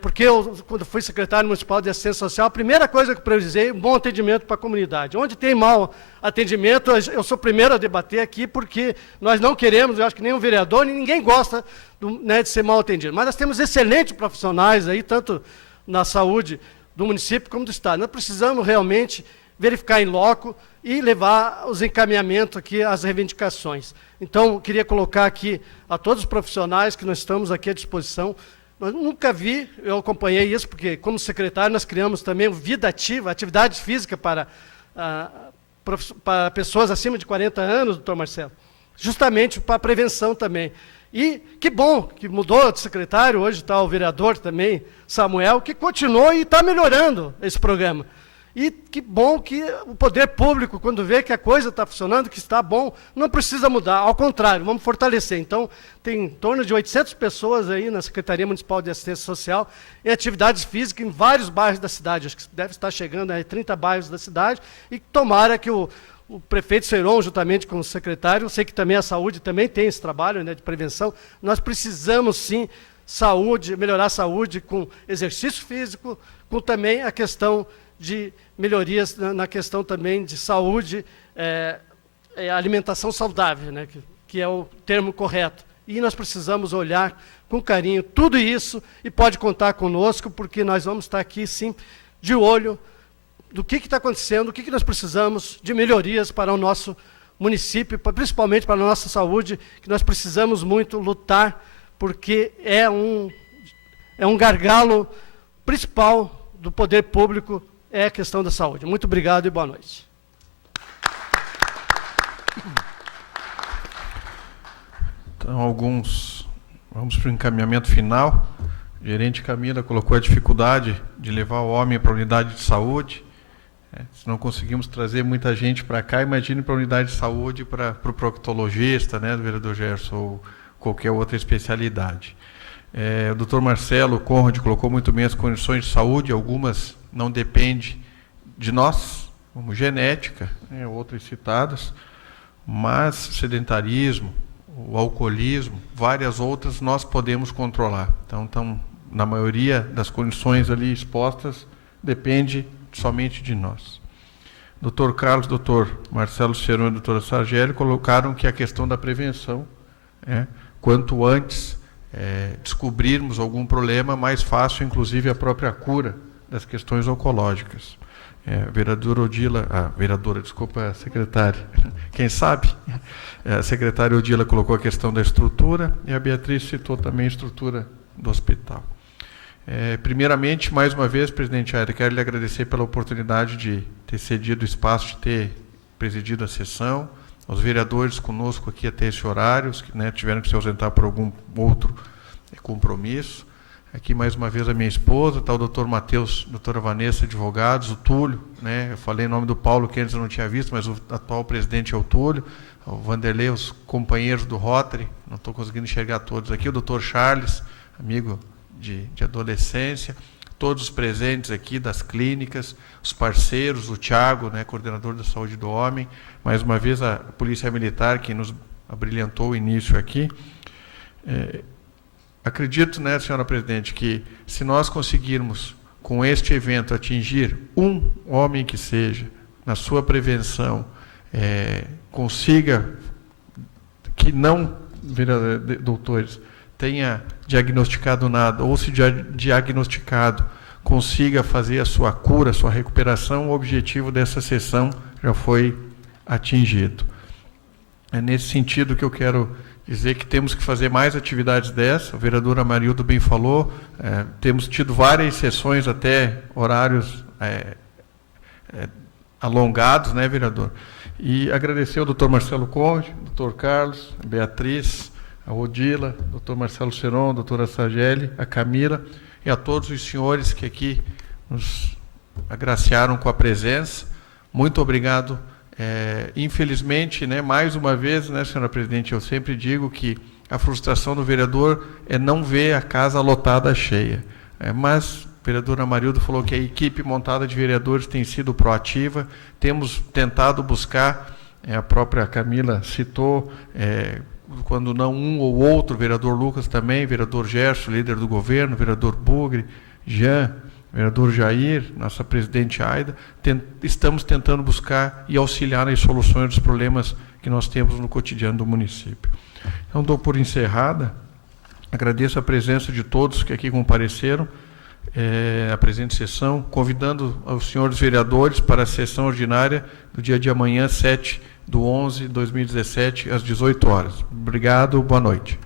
porque eu, quando fui secretário municipal de assistência social, a primeira coisa que eu priorizei é um bom atendimento para a comunidade. Onde tem mau atendimento, eu sou o primeiro a debater aqui, porque nós não queremos, eu acho que nenhum vereador, ninguém gosta de ser mal atendido. Mas nós temos excelentes profissionais aí, tanto na saúde do município como do Estado. Nós precisamos realmente verificar em loco e levar os encaminhamentos aqui, as reivindicações. Então, eu queria colocar aqui a todos os profissionais que nós estamos aqui à disposição. Eu nunca vi, eu acompanhei isso, porque como secretário nós criamos também o Vida Ativa, atividade física para pessoas acima de 40 anos, doutor Marcelo, justamente para a prevenção também. E que bom que mudou de secretário, hoje está o vereador também, Samuel, que continuou e está melhorando esse programa. E que bom que o poder público, quando vê que a coisa está funcionando, que está bom, não precisa mudar, ao contrário, vamos fortalecer. Então, tem em torno de 800 pessoas aí na Secretaria Municipal de Assistência Social em atividades físicas em vários bairros da cidade, acho que deve estar chegando a 30 bairros da cidade, e tomara que o prefeito Seyron, juntamente com o secretário, eu sei que também a saúde também tem esse trabalho, né, de prevenção, nós precisamos sim saúde, melhorar a saúde com exercício físico, com também a questão de melhorias na questão também de saúde, alimentação saudável, né, que é o termo correto. E nós precisamos olhar com carinho tudo isso e pode contar conosco, porque nós vamos estar aqui, sim, de olho do que está acontecendo, o que nós precisamos de melhorias para o nosso município, principalmente para a nossa saúde, que nós precisamos muito lutar, porque é um gargalo principal do poder público, é a questão da saúde. Muito obrigado e boa noite. Então, vamos para o encaminhamento final. O gerente Camila colocou a dificuldade de levar o homem para a unidade de saúde. Se não conseguimos trazer muita gente para cá, imagine para a unidade de saúde, para o proctologista, né, do vereador Gerson, ou qualquer outra especialidade. O doutor Marcelo Conrad colocou muito bem as condições de saúde, algumas não dependem de nós, como genética, né, outras citadas, mas sedentarismo, o alcoolismo, várias outras nós podemos controlar. Então, na maioria das condições ali expostas, depende somente de nós. Dr. Carlos, Dr. Marcelo Seyron e a doutora Sargeli colocaram que a questão da prevenção, quanto antes descobrirmos algum problema, mais fácil, inclusive, a própria cura das questões oncológicas. A secretária, quem sabe? A secretária Odila colocou a questão da estrutura e a Beatriz citou também a estrutura do hospital. Primeiramente, mais uma vez, presidente Aida, quero lhe agradecer pela oportunidade de ter cedido o espaço, de ter presidido a sessão, aos vereadores conosco aqui até esse horário, os que, né, tiveram que se ausentar por algum outro compromisso. Aqui, mais uma vez, a minha esposa, está o doutor Matheus, doutora Vanessa, advogados, o Túlio, né, eu falei em nome do Paulo, que antes eu não tinha visto, mas o atual presidente é o Túlio, o Vanderlei, os companheiros do Rotary, não estou conseguindo enxergar todos aqui, o doutor Charles, amigo de adolescência, todos os presentes aqui das clínicas, os parceiros, o Tiago, né, coordenador da saúde do homem, mais uma vez a Polícia Militar, que nos abrilhantou o início aqui. Acredito, né, senhora presidente, que se nós conseguirmos, com este evento, atingir um homem que seja, na sua prevenção, consiga, que não, doutores, tenha diagnosticado nada, ou se diagnosticado, consiga fazer a sua cura, a sua recuperação, o objetivo dessa sessão já foi atingido. É nesse sentido que eu quero dizer que temos que fazer mais atividades dessa. A vereadora Marildo bem falou, temos tido várias sessões, até horários alongados, né, vereador? E agradecer ao doutor Marcelo Conde, doutor Carlos, a Beatriz, a Odila, doutor Marcelo Seyron, a doutora Sargeli, a Camila, e a todos os senhores que aqui nos agraciaram com a presença. Muito obrigado. Infelizmente, né, mais uma vez, né, senhora presidente, eu sempre digo que a frustração do vereador é não ver a casa lotada cheia. Mas a vereadora Marilda falou que a equipe montada de vereadores tem sido proativa, temos tentado buscar, a própria Camila citou, quando não um ou outro, vereador Lucas também, vereador Gerson, líder do governo, vereador Bugre, Jean, vereador Jair, nossa presidente Aida, estamos tentando buscar e auxiliar nas soluções dos problemas que nós temos no cotidiano do município. Então, dou por encerrada, agradeço a presença de todos que aqui compareceram, a presente sessão, convidando os senhores vereadores para a sessão ordinária do dia de amanhã, 7/11/2017, às 18 horas. Obrigado, boa noite.